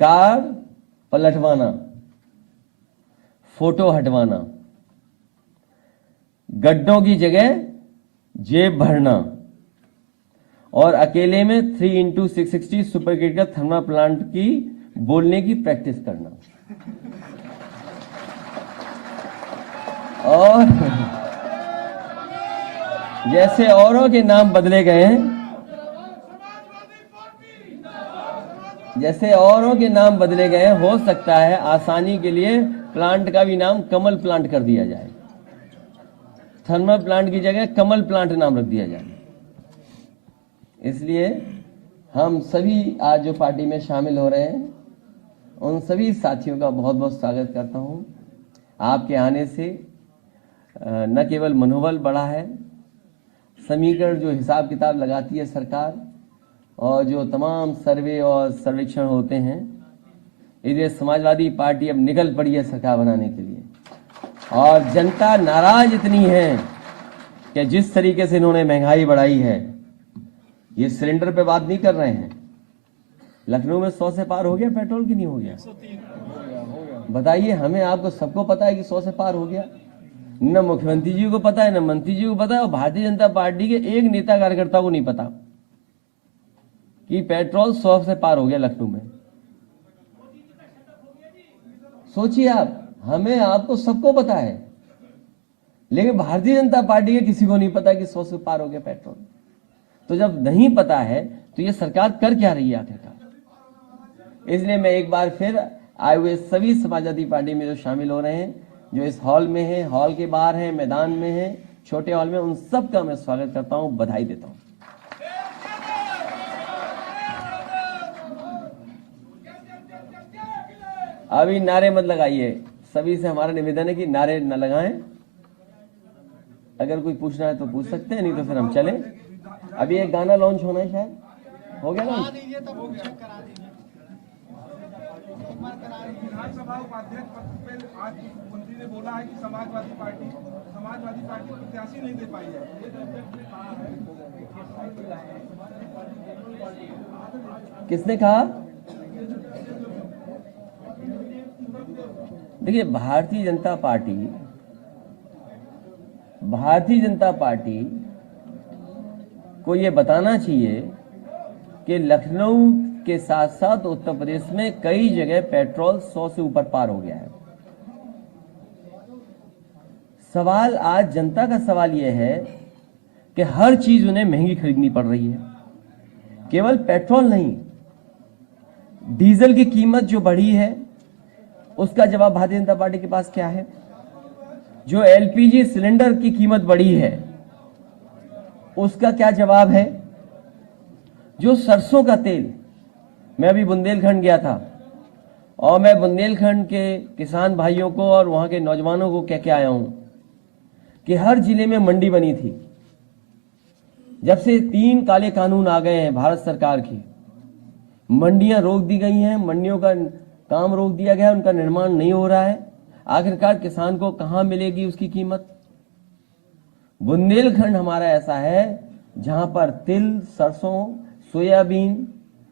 कार पलटवाना, फोटो हटवाना, गड्ढों की जगह जेब भरना, और अकेले में 3x660 super critical thermal plant की बोलने की प्रैक्टिस करना। और जैसे औरों के नाम बदले गए हैं, जैसे औरों के नाम बदले गए, हो सकता है आसानी के लिए प्लांट का भी नाम कमल प्लांट कर दिया जाए। थर्मल प्लांट की जगह कमल प्लांट नाम रख दिया जाए। इसलिए हम सभी आज जो पार्टी में शामिल हो रहे हैं, उन सभी साथियों का बहुत बहुत स्वागत करता हूं। आपके आने से न केवल मनोबल बढ़ा है, समीकरण जो हिसाब किताब लगाती है सरकार, और जो तमाम सर्वे और सर्वेक्षण होते हैं, इसलिए समाजवादी पार्टी अब निकल पड़ी है सरकार बनाने के लिए। और जनता नाराज इतनी है कि जिस तरीके से इन्होंने महंगाई बढ़ाई है, ये सिलेंडर पे बात नहीं कर रहे हैं। लखनऊ में 100 से पार हो गया पेट्रोल की नहीं हो गया? बताइए हमें, आपको सबको पता है कि 100 से पार हो गया। न मुख्यमंत्री जी को पता है, न मंत्री जी को पता है, और भारतीय जनता पार्टी के एक नेता कार्यकर्ता को नहीं पता कि पेट्रोल 100 से पार हो गया लखनऊ में। सोचिए आप, हमें आपको सबको पता है, लेकिन भारतीय जनता पार्टी के किसी को नहीं पता कि 100 से पार हो गया पेट्रोल। तो जब नहीं पता है तो ये सरकार कर क्या रही है आखिरकार? इसलिए मैं एक बार फिर आए हुए सभी समाजवादी पार्टी में जो शामिल हो रहे हैं, जो इस हॉल में हैं, हॉल के बाहर हैं, मैदान में हैं, छोटे हॉल में, उन सब का मैं स्वागत करता हूं, बधाई देता हूं। अभी नारे मत लगाइए, सभी से हमारा निवेदन है कि नारे न लगाएं। अगर कोई पूछना है तो पूछ सकते हैं, नहीं तो फिर हम चलें। अभी एक गाना लॉन्च होना है, शायद हो गया ना? विधानसभा उपाध्यक्ष पद पे आज मंत्री ने बोला है कि समाजवादी पार्टी प्रत्याशी नहीं दे पाई है। किसने कहा? देखिए, भारतीय जनता पार्टी को ये बताना चाहिए कि लखनऊ के साथ साथ उत्तर प्रदेश में कई जगह पेट्रोल 100 से ऊपर पार हो गया है। सवाल आज जनता का सवाल यह है कि हर चीज उन्हें महंगी खरीदनी पड़ रही है। केवल पेट्रोल नहीं, डीजल की कीमत जो बढ़ी है उसका जवाब भारतीय जनता पार्टी के पास क्या है? जो एलपीजी सिलेंडर की कीमत बढ़ी है उसका क्या जवाब है? जो सरसों का तेल, मैं अभी बुंदेलखंड गया था और मैं बुंदेलखंड के किसान भाइयों को और वहां के नौजवानों को कह के आया हूं कि हर जिले में मंडी बनी थी। जब से 3 काले कानून आ गए हैं भारत सरकार की, मंडियां रोक दी गई हैं, मंडियों का काम रोक दिया गया, उनका निर्माण नहीं हो रहा है। आखिरकार किसान को कहां मिलेगी उसकी कीमत? बुंदेलखंड हमारा ऐसा है जहां पर तिल, सरसों, सोयाबीन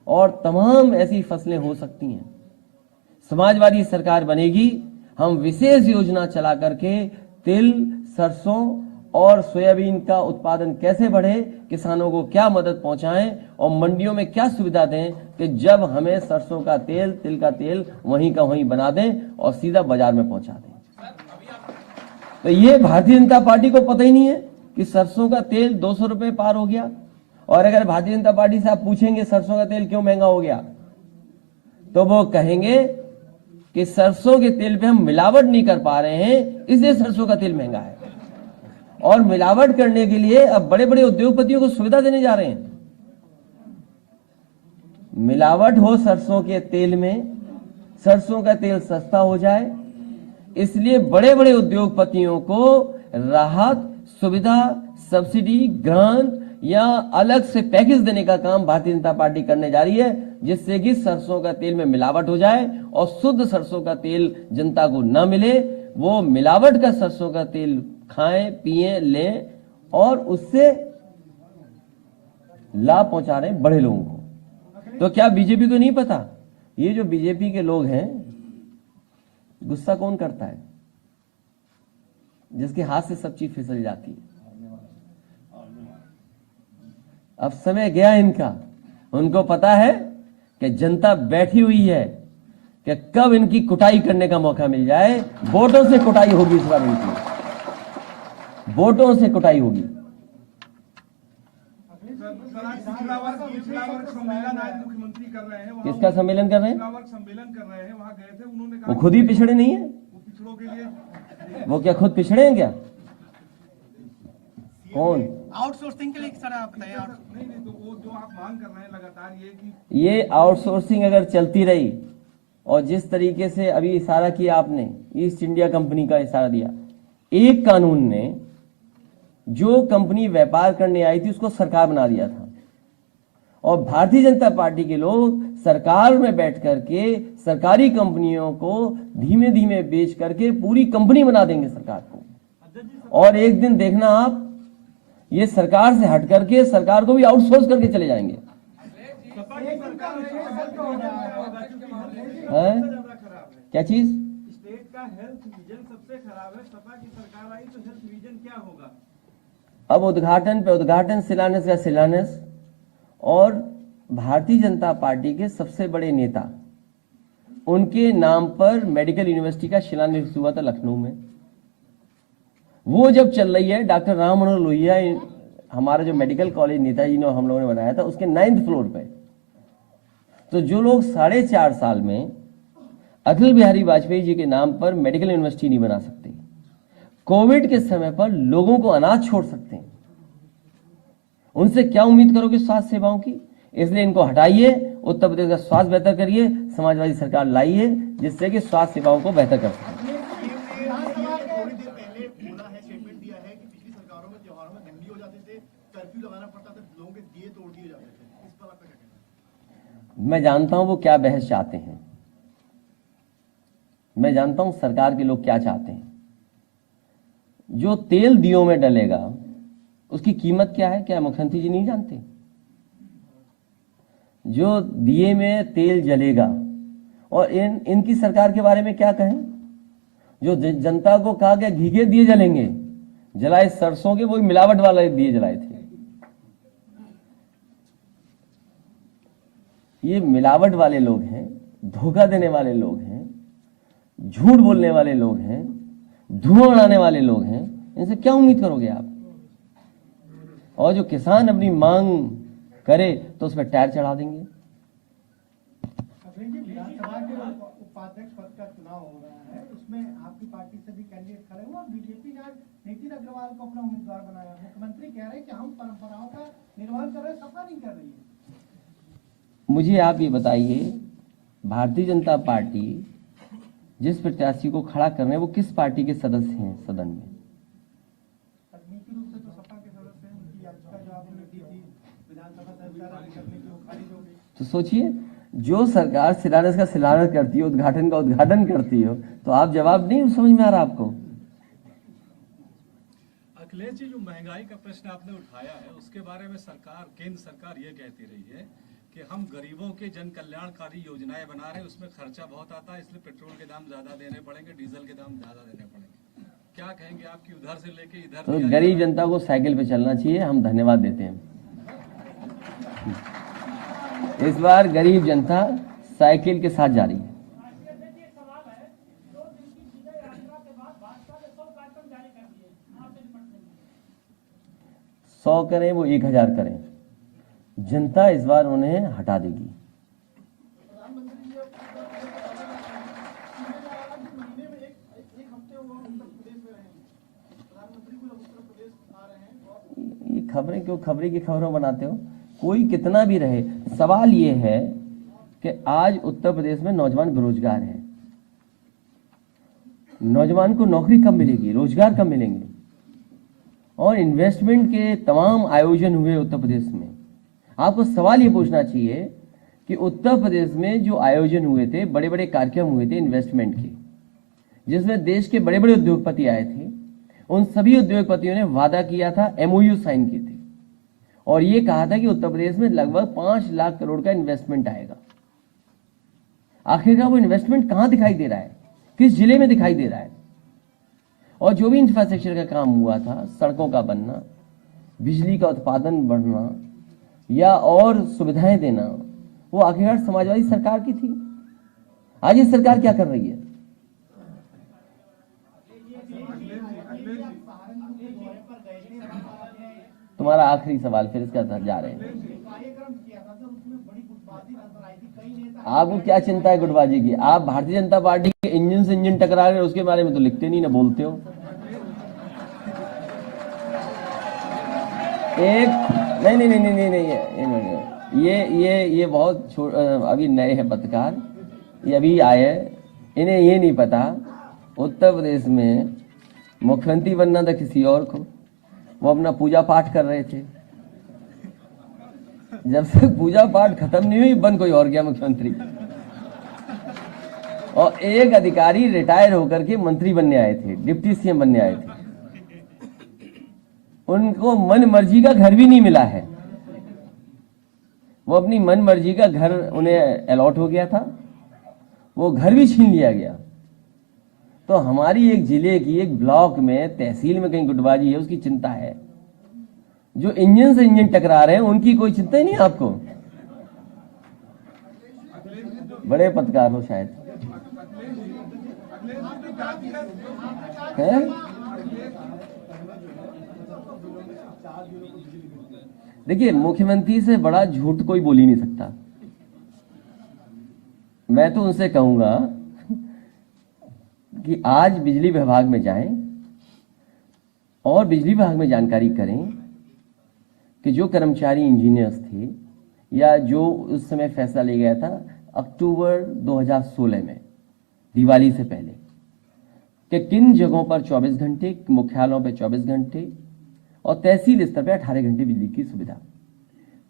और तमाम ऐसी फसलें हो सकती हैं। समाजवादी सरकार बनेगी, हम विशेष योजना चला करके तिल, सरसों और सोयाबीन का उत्पादन कैसे बढ़े, किसानों को क्या मदद पहुंचाएं और मंडियों में क्या सुविधा दें कि जब हमें सरसों का तेल, तिल का तेल वहीं का वहीं बना दें और सीधा बाजार में पहुंचा दें। तो ये भारतीय जनता पार्टी को पता ही नहीं है कि सरसों का तेल 200 रुपए पार हो गया। और अगर भारतीय जनता पार्टी से आप पूछेंगे सरसों का तेल क्यों महंगा हो गया, तो वो कहेंगे कि सरसों के तेल पे हम मिलावट नहीं कर पा रहे हैं, इसलिए सरसों का तेल महंगा है। और मिलावट करने के लिए अब बड़े बड़े उद्योगपतियों को सुविधा देने जा रहे हैं। मिलावट हो सरसों के तेल में, सरसों का तेल सस्ता हो जाए, इसलिए बड़े बड़े उद्योगपतियों को राहत, सुविधा, सब्सिडी, ग्रांट या अलग से पैकेज देने का काम भारतीय जनता पार्टी करने जा रही है, जिससे कि सरसों का तेल में मिलावट हो जाए और शुद्ध सरसों का तेल जनता को न मिले। वो मिलावट का सरसों का तेल खाएं, पिएं, लें और उससे लाभ पहुंचा रहे हैं बड़े लोगों को। तो क्या बीजेपी को नहीं पता? ये जो बीजेपी के लोग हैं, गुस्सा कौन करता है? जिसके हाथ से सब चीज फिसल जाती है। अब समय गया इनका, उनको पता है कि जनता बैठी हुई है कि कब इनकी कुटाई करने का मौका मिल जाए। वोटों से कुटाई होगी इस बार इनकी, वोटों से कुटाई होगी। सम्मेलन आज मुख्यमंत्री कर रहे हैं, किसका सम्मेलन कर रहे हैं? सम्मेलन कर रहे हैं, वहां गए थे, उन्होंने वो खुद ही पिछड़े नहीं है? पिछड़ों के लिए वो क्या खुद पिछड़े हैं क्या? कौन? आउटसोर्सिंग के लिए सर आप बताइए। नहीं तो वो जो आप मांग कर रहे हैं लगातार ये ये आउटसोर्सिंग अगर चलती रही और जिस तरीके से अभी इशारा किया आपने, ईस्ट इंडिया कंपनी का इशारा दिया, एक कानून ने जो कंपनी व्यापार करने आई थी उसको सरकार बना दिया था और भारतीय जनता पार्टी के लोग सरकार में बैठ करके सरकारी कंपनियों को धीमे धीमे बेच करके पूरी कंपनी बना देंगे सरकार को। और एक दिन देखना आप, ये सरकार से हट करके सरकार को भी आउटसोर्स करके चले जाएंगे। क्या चीज? स्टेट का हेल्थ विजन सबसे खराब है। सपा की सरकार आई तो हेल्थ विजन क्या होगा? अब उद्घाटन पे उद्घाटन, शिलान्यास का शिलान्यास, और भारतीय जनता पार्टी के सबसे बड़े नेता, उनके नाम पर मेडिकल यूनिवर्सिटी का शिलान्यास हुआ था लखनऊ में। वो जब चल रही है, डॉक्टर राम मनोहर लोहिया, हमारा जो मेडिकल कॉलेज नेताजी ने हम लोगों ने बनाया था, उसके 9th फ्लोर पे। तो जो लोग 4.5 साल में अटल बिहारी वाजपेयी जी के नाम पर मेडिकल यूनिवर्सिटी नहीं बना सकते, कोविड के समय पर लोगों को अनाज छोड़ सकते हैं, उनसे क्या उम्मीद करोगे स्वास्थ्य सेवाओं की? इसलिए इनको हटाइए, उत्तर प्रदेश का स्वास्थ्य बेहतर करिए, समाजवादी सरकार लाइए जिससे कि स्वास्थ्य सेवाओं को बेहतर कर सके। मैं जानता हूं वो क्या बहस चाहते हैं, मैं जानता हूं सरकार के लोग क्या चाहते हैं। जो तेल दियों में डलेगा उसकी कीमत क्या है, क्या मुख्यमंत्री जी नहीं जानते? जो दिए में तेल जलेगा, और इनकी सरकार के बारे में क्या कहें? जो जनता को कहा गया घी के दिए जलेंगे, जलाए सरसों के, वही मिलावट वाले दिए जलाए थे। ये मिलावट वाले लोग हैं, धोखा देने वाले लोग हैं, झूठ बोलने वाले लोग हैं, धुआं उड़ाने वाले लोग हैं। इनसे क्या उम्मीद करोगे आप? और जो किसान अपनी मांग करे तो उसमें टायर चढ़ा देंगे। विधानसभा के उपाध्यक्ष पद का चुनाव हो रहा है, उसमें आपकी पार्टी से भी कैंडिडेट खड़े हुए और बीजेपी ने आज नितिन अग्रवाल को अपना उम्मीदवार बनाया। मुख्यमंत्री कह रहे हैं कि हम परंपराओं का निर्वहन कर रहे हैं, सपा नहीं कर रही है। मुझे आप ये बताइए, भारतीय जनता पार्टी जिस प्रत्याशी को खड़ा कर रहे हैं वो किस पार्टी के सदस्य हैं सदन में? तकनीकी रूप से तो सपा के सदस्य हैं। उनकी याचिका जो आपने दी थी विधानसभा करने की, वो खारिज हो गई। तो सोचिए, जो सरकार शिलान्यास का शिलान्यास करती है, उद्घाटन का उद्घाटन करती हो, तो आप जवाब नहीं समझ में आ रहा आपको? अखिलेश जी, जो महंगाई का प्रश्न आपने उठाया है, उसके बारे में सरकार, केंद्र सरकार ये कहती रही है कि हम गरीबों के जन कल्याणकारी योजनाएं बना रहे हैं, उसमें खर्चा बहुत आता है, इसलिए पेट्रोल के दाम ज्यादा देने पड़ेंगे, डीजल के दाम ज्यादा देने पड़ेंगे। क्या कहेंगे आपकी उधर से लेके इधर? तो गरीब जनता को साइकिल पे चलना चाहिए, हम धन्यवाद देते हैं। इस बार गरीब जनता साइकिल के साथ जा रही है। 100 करें वो 1000 करें, जनता इस बार उन्हें हटा देगी। ये खबरें क्यों खबरें की खबरों बनाते हो? कोई कितना भी रहे, सवाल ये है कि आज उत्तर प्रदेश में नौजवान बेरोजगार हैं। नौजवान को नौकरी कब मिलेगी, रोजगार कब मिलेंगे? और इन्वेस्टमेंट के तमाम आयोजन हुए उत्तर प्रदेश में। आपको सवाल ये पूछना चाहिए कि उत्तर प्रदेश में जो आयोजन हुए थे, बड़े बड़े कार्यक्रम हुए थे इन्वेस्टमेंट के, जिसमें देश के बड़े बड़े उद्योगपति आए थे, उन सभी उद्योगपतियों ने वादा किया था, MOU साइन किए थे और ये कहा था कि उत्तर प्रदेश में लगभग 5 लाख करोड़ का इन्वेस्टमेंट आएगा। आखिरकार वो इन्वेस्टमेंट कहां दिखाई दे रहा है, किस जिले में दिखाई दे रहा है? और जो भी इंफ्रास्ट्रक्चर का काम हुआ था, सड़कों का बनना, बिजली का उत्पादन बढ़ना या और सुविधाएं देना, वो आखिरकार समाजवादी सरकार की थी। आज ये सरकार क्या कर रही है? तुम्हारा आखिरी सवाल, फिर इसका जा रहे हैं। आपको क्या चिंता है गुटबाजी की? आप भारतीय जनता पार्टी के इंजन से इंजन टकरा रहे, उसके बारे में तो लिखते नहीं, ना बोलते हो। एक नहीं नहीं नहीं नहीं नहीं, नहीं ये बहुत अभी नए हैं पत्रकार, ये अभी आए, इन्हें ये नहीं पता उत्तर प्रदेश में मुख्यमंत्री बनना था किसी और को, वो अपना पूजा पाठ कर रहे थे। जब से पूजा पाठ खत्म नहीं हुई बन कोई और गया मुख्यमंत्री। और एक अधिकारी रिटायर होकर के मंत्री बनने आए थे, डिप्टी सीएम बनने आए थे, उनको मन मर्जी का घर भी नहीं मिला है। वो अपनी मन मर्जी का घर उन्हें अलॉट हो गया था, वो घर भी छीन लिया गया। तो हमारी एक जिले की एक ब्लॉक में तहसील में कहीं गुटबाजी है, उसकी चिंता है। जो इंजन से इंजन टकरा रहे हैं उनकी कोई चिंता ही नहीं आपको। बड़े पत्रकार हो शायद है? देखिए, मुख्यमंत्री से बड़ा झूठ कोई बोल ही नहीं सकता। मैं तो उनसे कहूंगा कि आज बिजली विभाग में जाएं और बिजली विभाग में जानकारी करें कि जो कर्मचारी इंजीनियर्स थे या जो उस समय फैसला लिया गया था अक्टूबर 2016 में दिवाली से पहले कि किन जगहों पर 24 घंटे, मुख्यालयों पर 24 घंटे और तहसील स्तर पर 18 घंटे बिजली की सुविधा,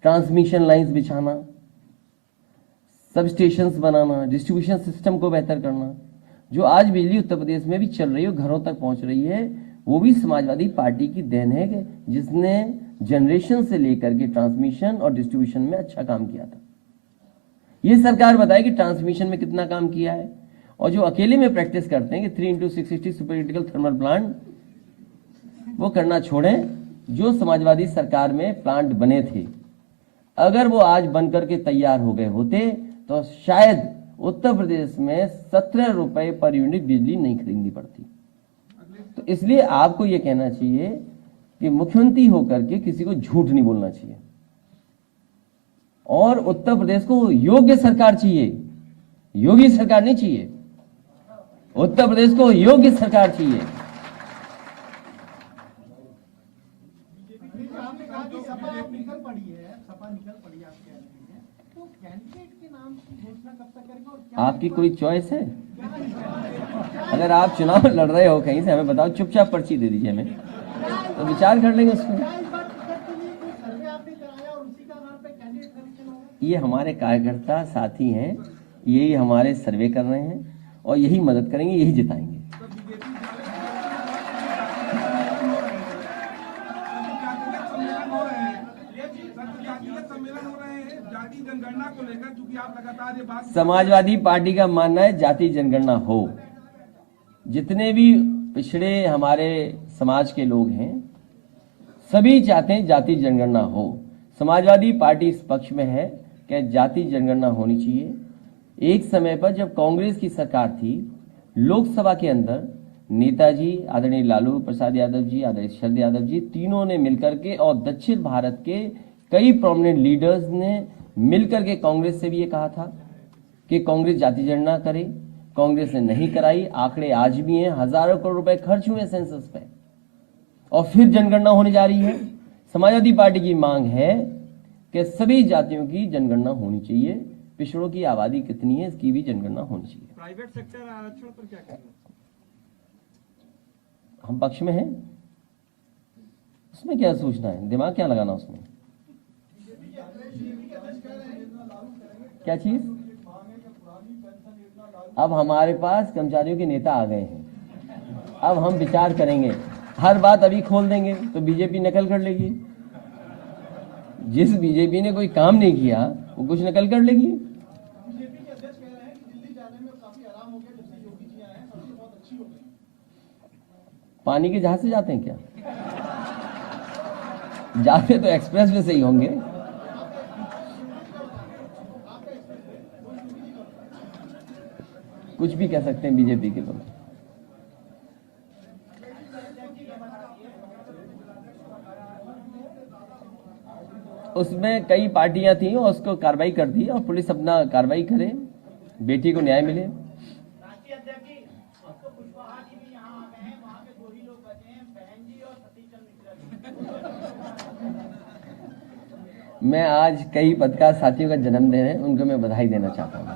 ट्रांसमिशन लाइंस बिछाना, सब स्टेशंस बनाना, डिस्ट्रीब्यूशन सिस्टम को बेहतर करना। जो आज बिजली उत्तर प्रदेश में भी चल रही है, घरों तक पहुंच रही है, वो भी समाजवादी पार्टी की देन है कि जिसने जनरेशन से लेकर के ट्रांसमिशन और डिस्ट्रीब्यूशन में अच्छा काम किया था। ये सरकार बताए कि ट्रांसमिशन में कितना काम किया है। और जो अकेले में प्रैक्टिस करते हैं कि 3x660 super critical thermal plant, वो करना छोड़ें। जो समाजवादी सरकार में प्लांट बने थे, अगर वो आज बन करके तैयार हो गए होते तो शायद उत्तर प्रदेश में 17 रुपए पर यूनिट बिजली नहीं खरीदनी पड़ती। तो इसलिए आपको ये कहना चाहिए कि मुख्यमंत्री होकर के किसी को झूठ नहीं बोलना चाहिए। और उत्तर प्रदेश को योग्य सरकार चाहिए, योगी सरकार नहीं चाहिए। उत्तर प्रदेश को योग्य सरकार चाहिए। आपने कहा कि सपा निकल पड़ी है, सपा निकल पड़ी, आप कह रहे हैं, तो कैंडिडेट के नाम की घोषणा कब तक करेंगे और क्या आपकी कोई चॉइस है? अगर आप चुनाव लड़ रहे हो कहीं से, हमें बताओ, चुपचाप पर्ची दे दीजिए हमें, तो विचार कर लेंगे उसमें। क्या इस बार टिकट के लिए कोई सर्वे आपने कराया और उसी का आधार पर कैंडिडेट सिलेक्शन होगा? ये हमारे कार्यकर्ता साथी हैं, यही हमारे सर्वे कर रहे हैं और यही मदद करेंगे, यही जिताएंगे। जनगणना को लेकर, क्योंकि आप लगातार ये बात, समाजवादी पार्टी का मानना है जाति जनगणना हो। जितने भी पिछड़े हमारे समाज के लोग हैं सभी चाहते हैं जाति जनगणना हो। समाजवादी पार्टी इस पक्ष में है कि जाति जनगणना होनी चाहिए। एक समय पर जब कांग्रेस की सरकार थी, लोकसभा के अंदर नेताजी आदरणीय लालू प्रसाद यादव जी, आदरणीय शरद यादव जी, तीनों ने मिलकर के और दक्षिण भारत के कई प्रोमिनेंट लीडर्स ने मिलकर के कांग्रेस से भी ये कहा था कि कांग्रेस जाति जनगणना करे। कांग्रेस ने नहीं कराई। आंकड़े आज भी हैं, हजारों करोड़ रुपए खर्च हुए सेंसस पे और फिर जनगणना होने जा रही है। समाजवादी पार्टी की मांग है कि सभी जातियों की जनगणना होनी चाहिए। पिछड़ों की आबादी कितनी है इसकी भी जनगणना होनी चाहिए। प्राइवेट सेक्टर आरक्षण पर क्या करेंगे? हम पक्ष में हैं, उसमें क्या सोचना है, दिमाग क्या लगाना उसमें। क्या चीज? अब हमारे पास कर्मचारियों के नेता आ गए हैं, अब हम विचार करेंगे। हर बात अभी खोल देंगे तो बीजेपी नकल कर लेगी। जिस बीजेपी ने कोई काम नहीं किया वो कुछ नकल कर लेगी। बीजेपी के अध्यक्ष कह रहे हैं कि दिल्ली जाने में काफी आराम हो गया, जब से योगी जी आए हैं सड़कें बहुत अच्छी हो गई। पानी के जहाज से जाते हैं क्या? जाते तो एक्सप्रेस वे से ही होंगे। कुछ भी कह सकते हैं बीजेपी के लोग। उसमें कई पार्टियां थी और उसको कार्रवाई कर दी और पुलिस अपना कार्रवाई करे, बेटी को न्याय मिले। राष्ट्रीय अध्यक्ष जी, अब तो कुशवाहा जी भी यहाँ आ गए हैं, वहाँ पे दो ही लोग बचे हैं, बहन जी और सतीश चंद्र मिश्रा जी। मैं आज कई पत्रकार साथियों का जन्मदिन है, उनको मैं बधाई देना चाहता हूँ।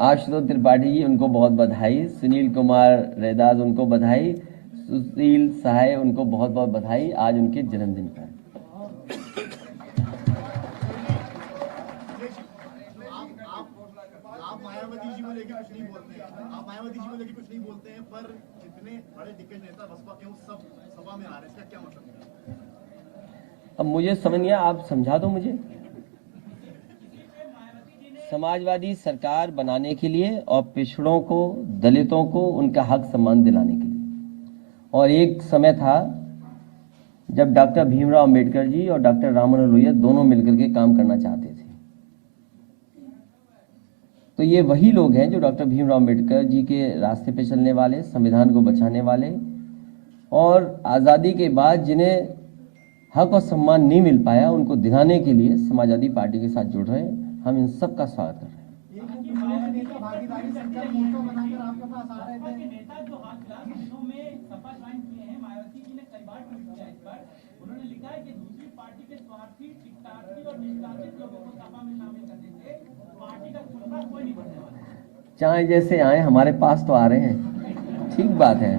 आशुतोष त्रिपाठी जी, उनको बहुत बधाई। सुनील कुमार रैदास, उनको बधाई। सुशील सहाय, उनको बहुत बहुत बधाई आज उनके जन्मदिन पर। कुछ नहीं बोलते हैं, आप मायावती जी को लेकर कुछ नहीं बोलते हैं, पर जितने बड़े दिग्गज नेता बसपा के वो सब सभा में आ रहे हैं, इसका क्या मतलब है? अब मुझे समझ नहीं आया, आप समझा दो मुझे। समाजवादी सरकार बनाने के लिए और पिछड़ों को, दलितों को उनका हक सम्मान दिलाने के लिए। और एक समय था जब डॉक्टर भीमराव अंबेडकर जी और डॉक्टर राममनोहर लोहिया दोनों मिलकर के काम करना चाहते थे। तो ये वही लोग हैं जो डॉक्टर भीमराव अंबेडकर जी के रास्ते पे चलने वाले, संविधान को बचाने वाले, और आज़ादी के बाद जिन्हें हक और सम्मान नहीं मिल पाया उनको दिलाने के लिए समाजवादी पार्टी के साथ जुड़ रहे हैं। हम इन सब का स्वागत कर रहे हैं। भागीदारी संकल्प मोर्चा बनाकर आपके पास आ रहे थे। चाहे जैसे आए, हमारे पास तो आ रहे हैं, ठीक बात है।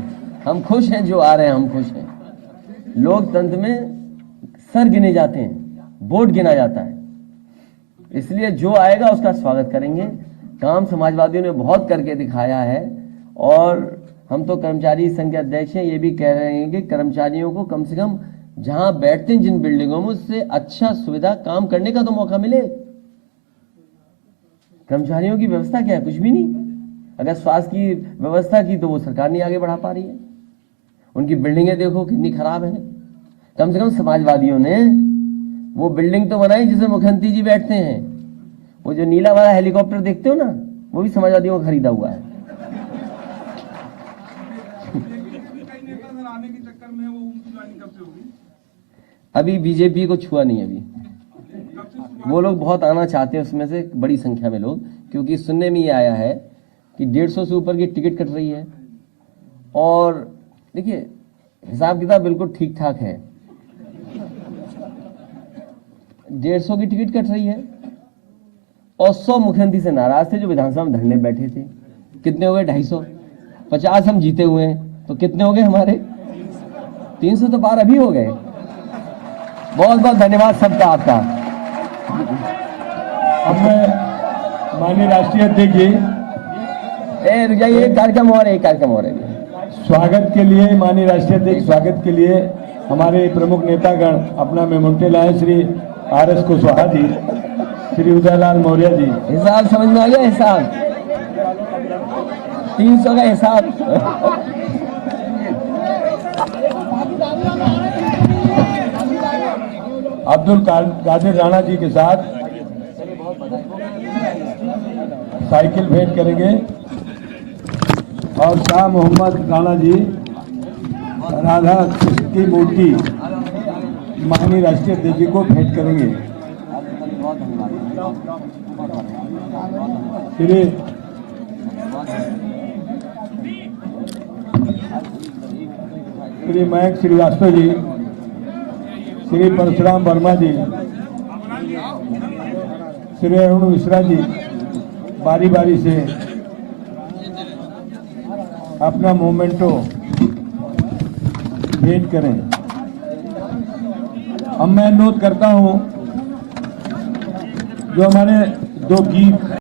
हम खुश हैं जो आ रहे हैं, हम खुश हैं। लोकतंत्र में सर गिने जाते हैं, वोट गिना जाता है, इसलिए जो आएगा उसका स्वागत करेंगे। काम समाजवादियों ने बहुत करके दिखाया है, और हम तो कर्मचारी संघ के अध्यक्ष हैं, ये भी कह रहे हैं कि कर्मचारियों को कम से कम जहां बैठते हैं जिन बिल्डिंगों में, उससे अच्छा सुविधा काम करने का तो मौका मिले। कर्मचारियों की व्यवस्था क्या है? कुछ भी नहीं। अगर स्वास्थ्य की व्यवस्था की तो वो सरकार नहीं आगे बढ़ा पा रही है। उनकी बिल्डिंगें देखो कितनी खराब है। कम से कम समाजवादियों ने वो बिल्डिंग तो बनाई जिसमें मुख्यमंत्री जी बैठते हैं। वो जो नीला वाला हेलीकॉप्टर देखते हो ना, वो भी समाजवादियों का खरीदा हुआ है। अभी बीजेपी को छुआ नहीं। अभी वो लोग बहुत आना चाहते हैं, उसमें से बड़ी संख्या में लोग, क्योंकि सुनने में ये आया है कि 150 से ऊपर की टिकट कट रही है। और देखिए, हिसाब किताब बिल्कुल ठीक ठाक है। 150 की टिकट कट रही है, और 100 मुख्यमंत्री से नाराज थे जो विधानसभा में धरने बैठे थे। कितने हो गए? 250। 50 हम जीते हुए हैं, तो कितने हो गए हमारे? 300 तो पार अभी हो गए। बहुत बहुत धन्यवाद सबका, आपका। अब मैं माननीय राष्ट्रीय अध्यक्ष जी, रुक जाइए, एक कार्यक्रम और है। स्वागत के लिए, माननीय राष्ट्रीय अध्यक्ष स्वागत के लिए हमारे प्रमुख नेतागण अपना मेमोंटे लाए। श्री RS कुशवाहा जी, श्री उदयलाल मौर्य जी। हिसाब समझ में आ गया? हिसाब 300 का हिसाब। अब्दुल कादिर राणा जी के साथ साइकिल भेंट करेंगे, और शाह मोहम्मद राणा जी राधा कृष्ण की मूर्ति माननीय राष्ट्रीय अध्यक्ष जी को भेंट करेंगे। श्री मयंक श्रीवास्तव जी, श्री परशुराम वर्मा जी, श्री अरुण मिश्रा जी बारी बारी से अपना मोमेंटो भेंट करें। अब मैं अनुरोध करता हूं जो हमारे दो गीत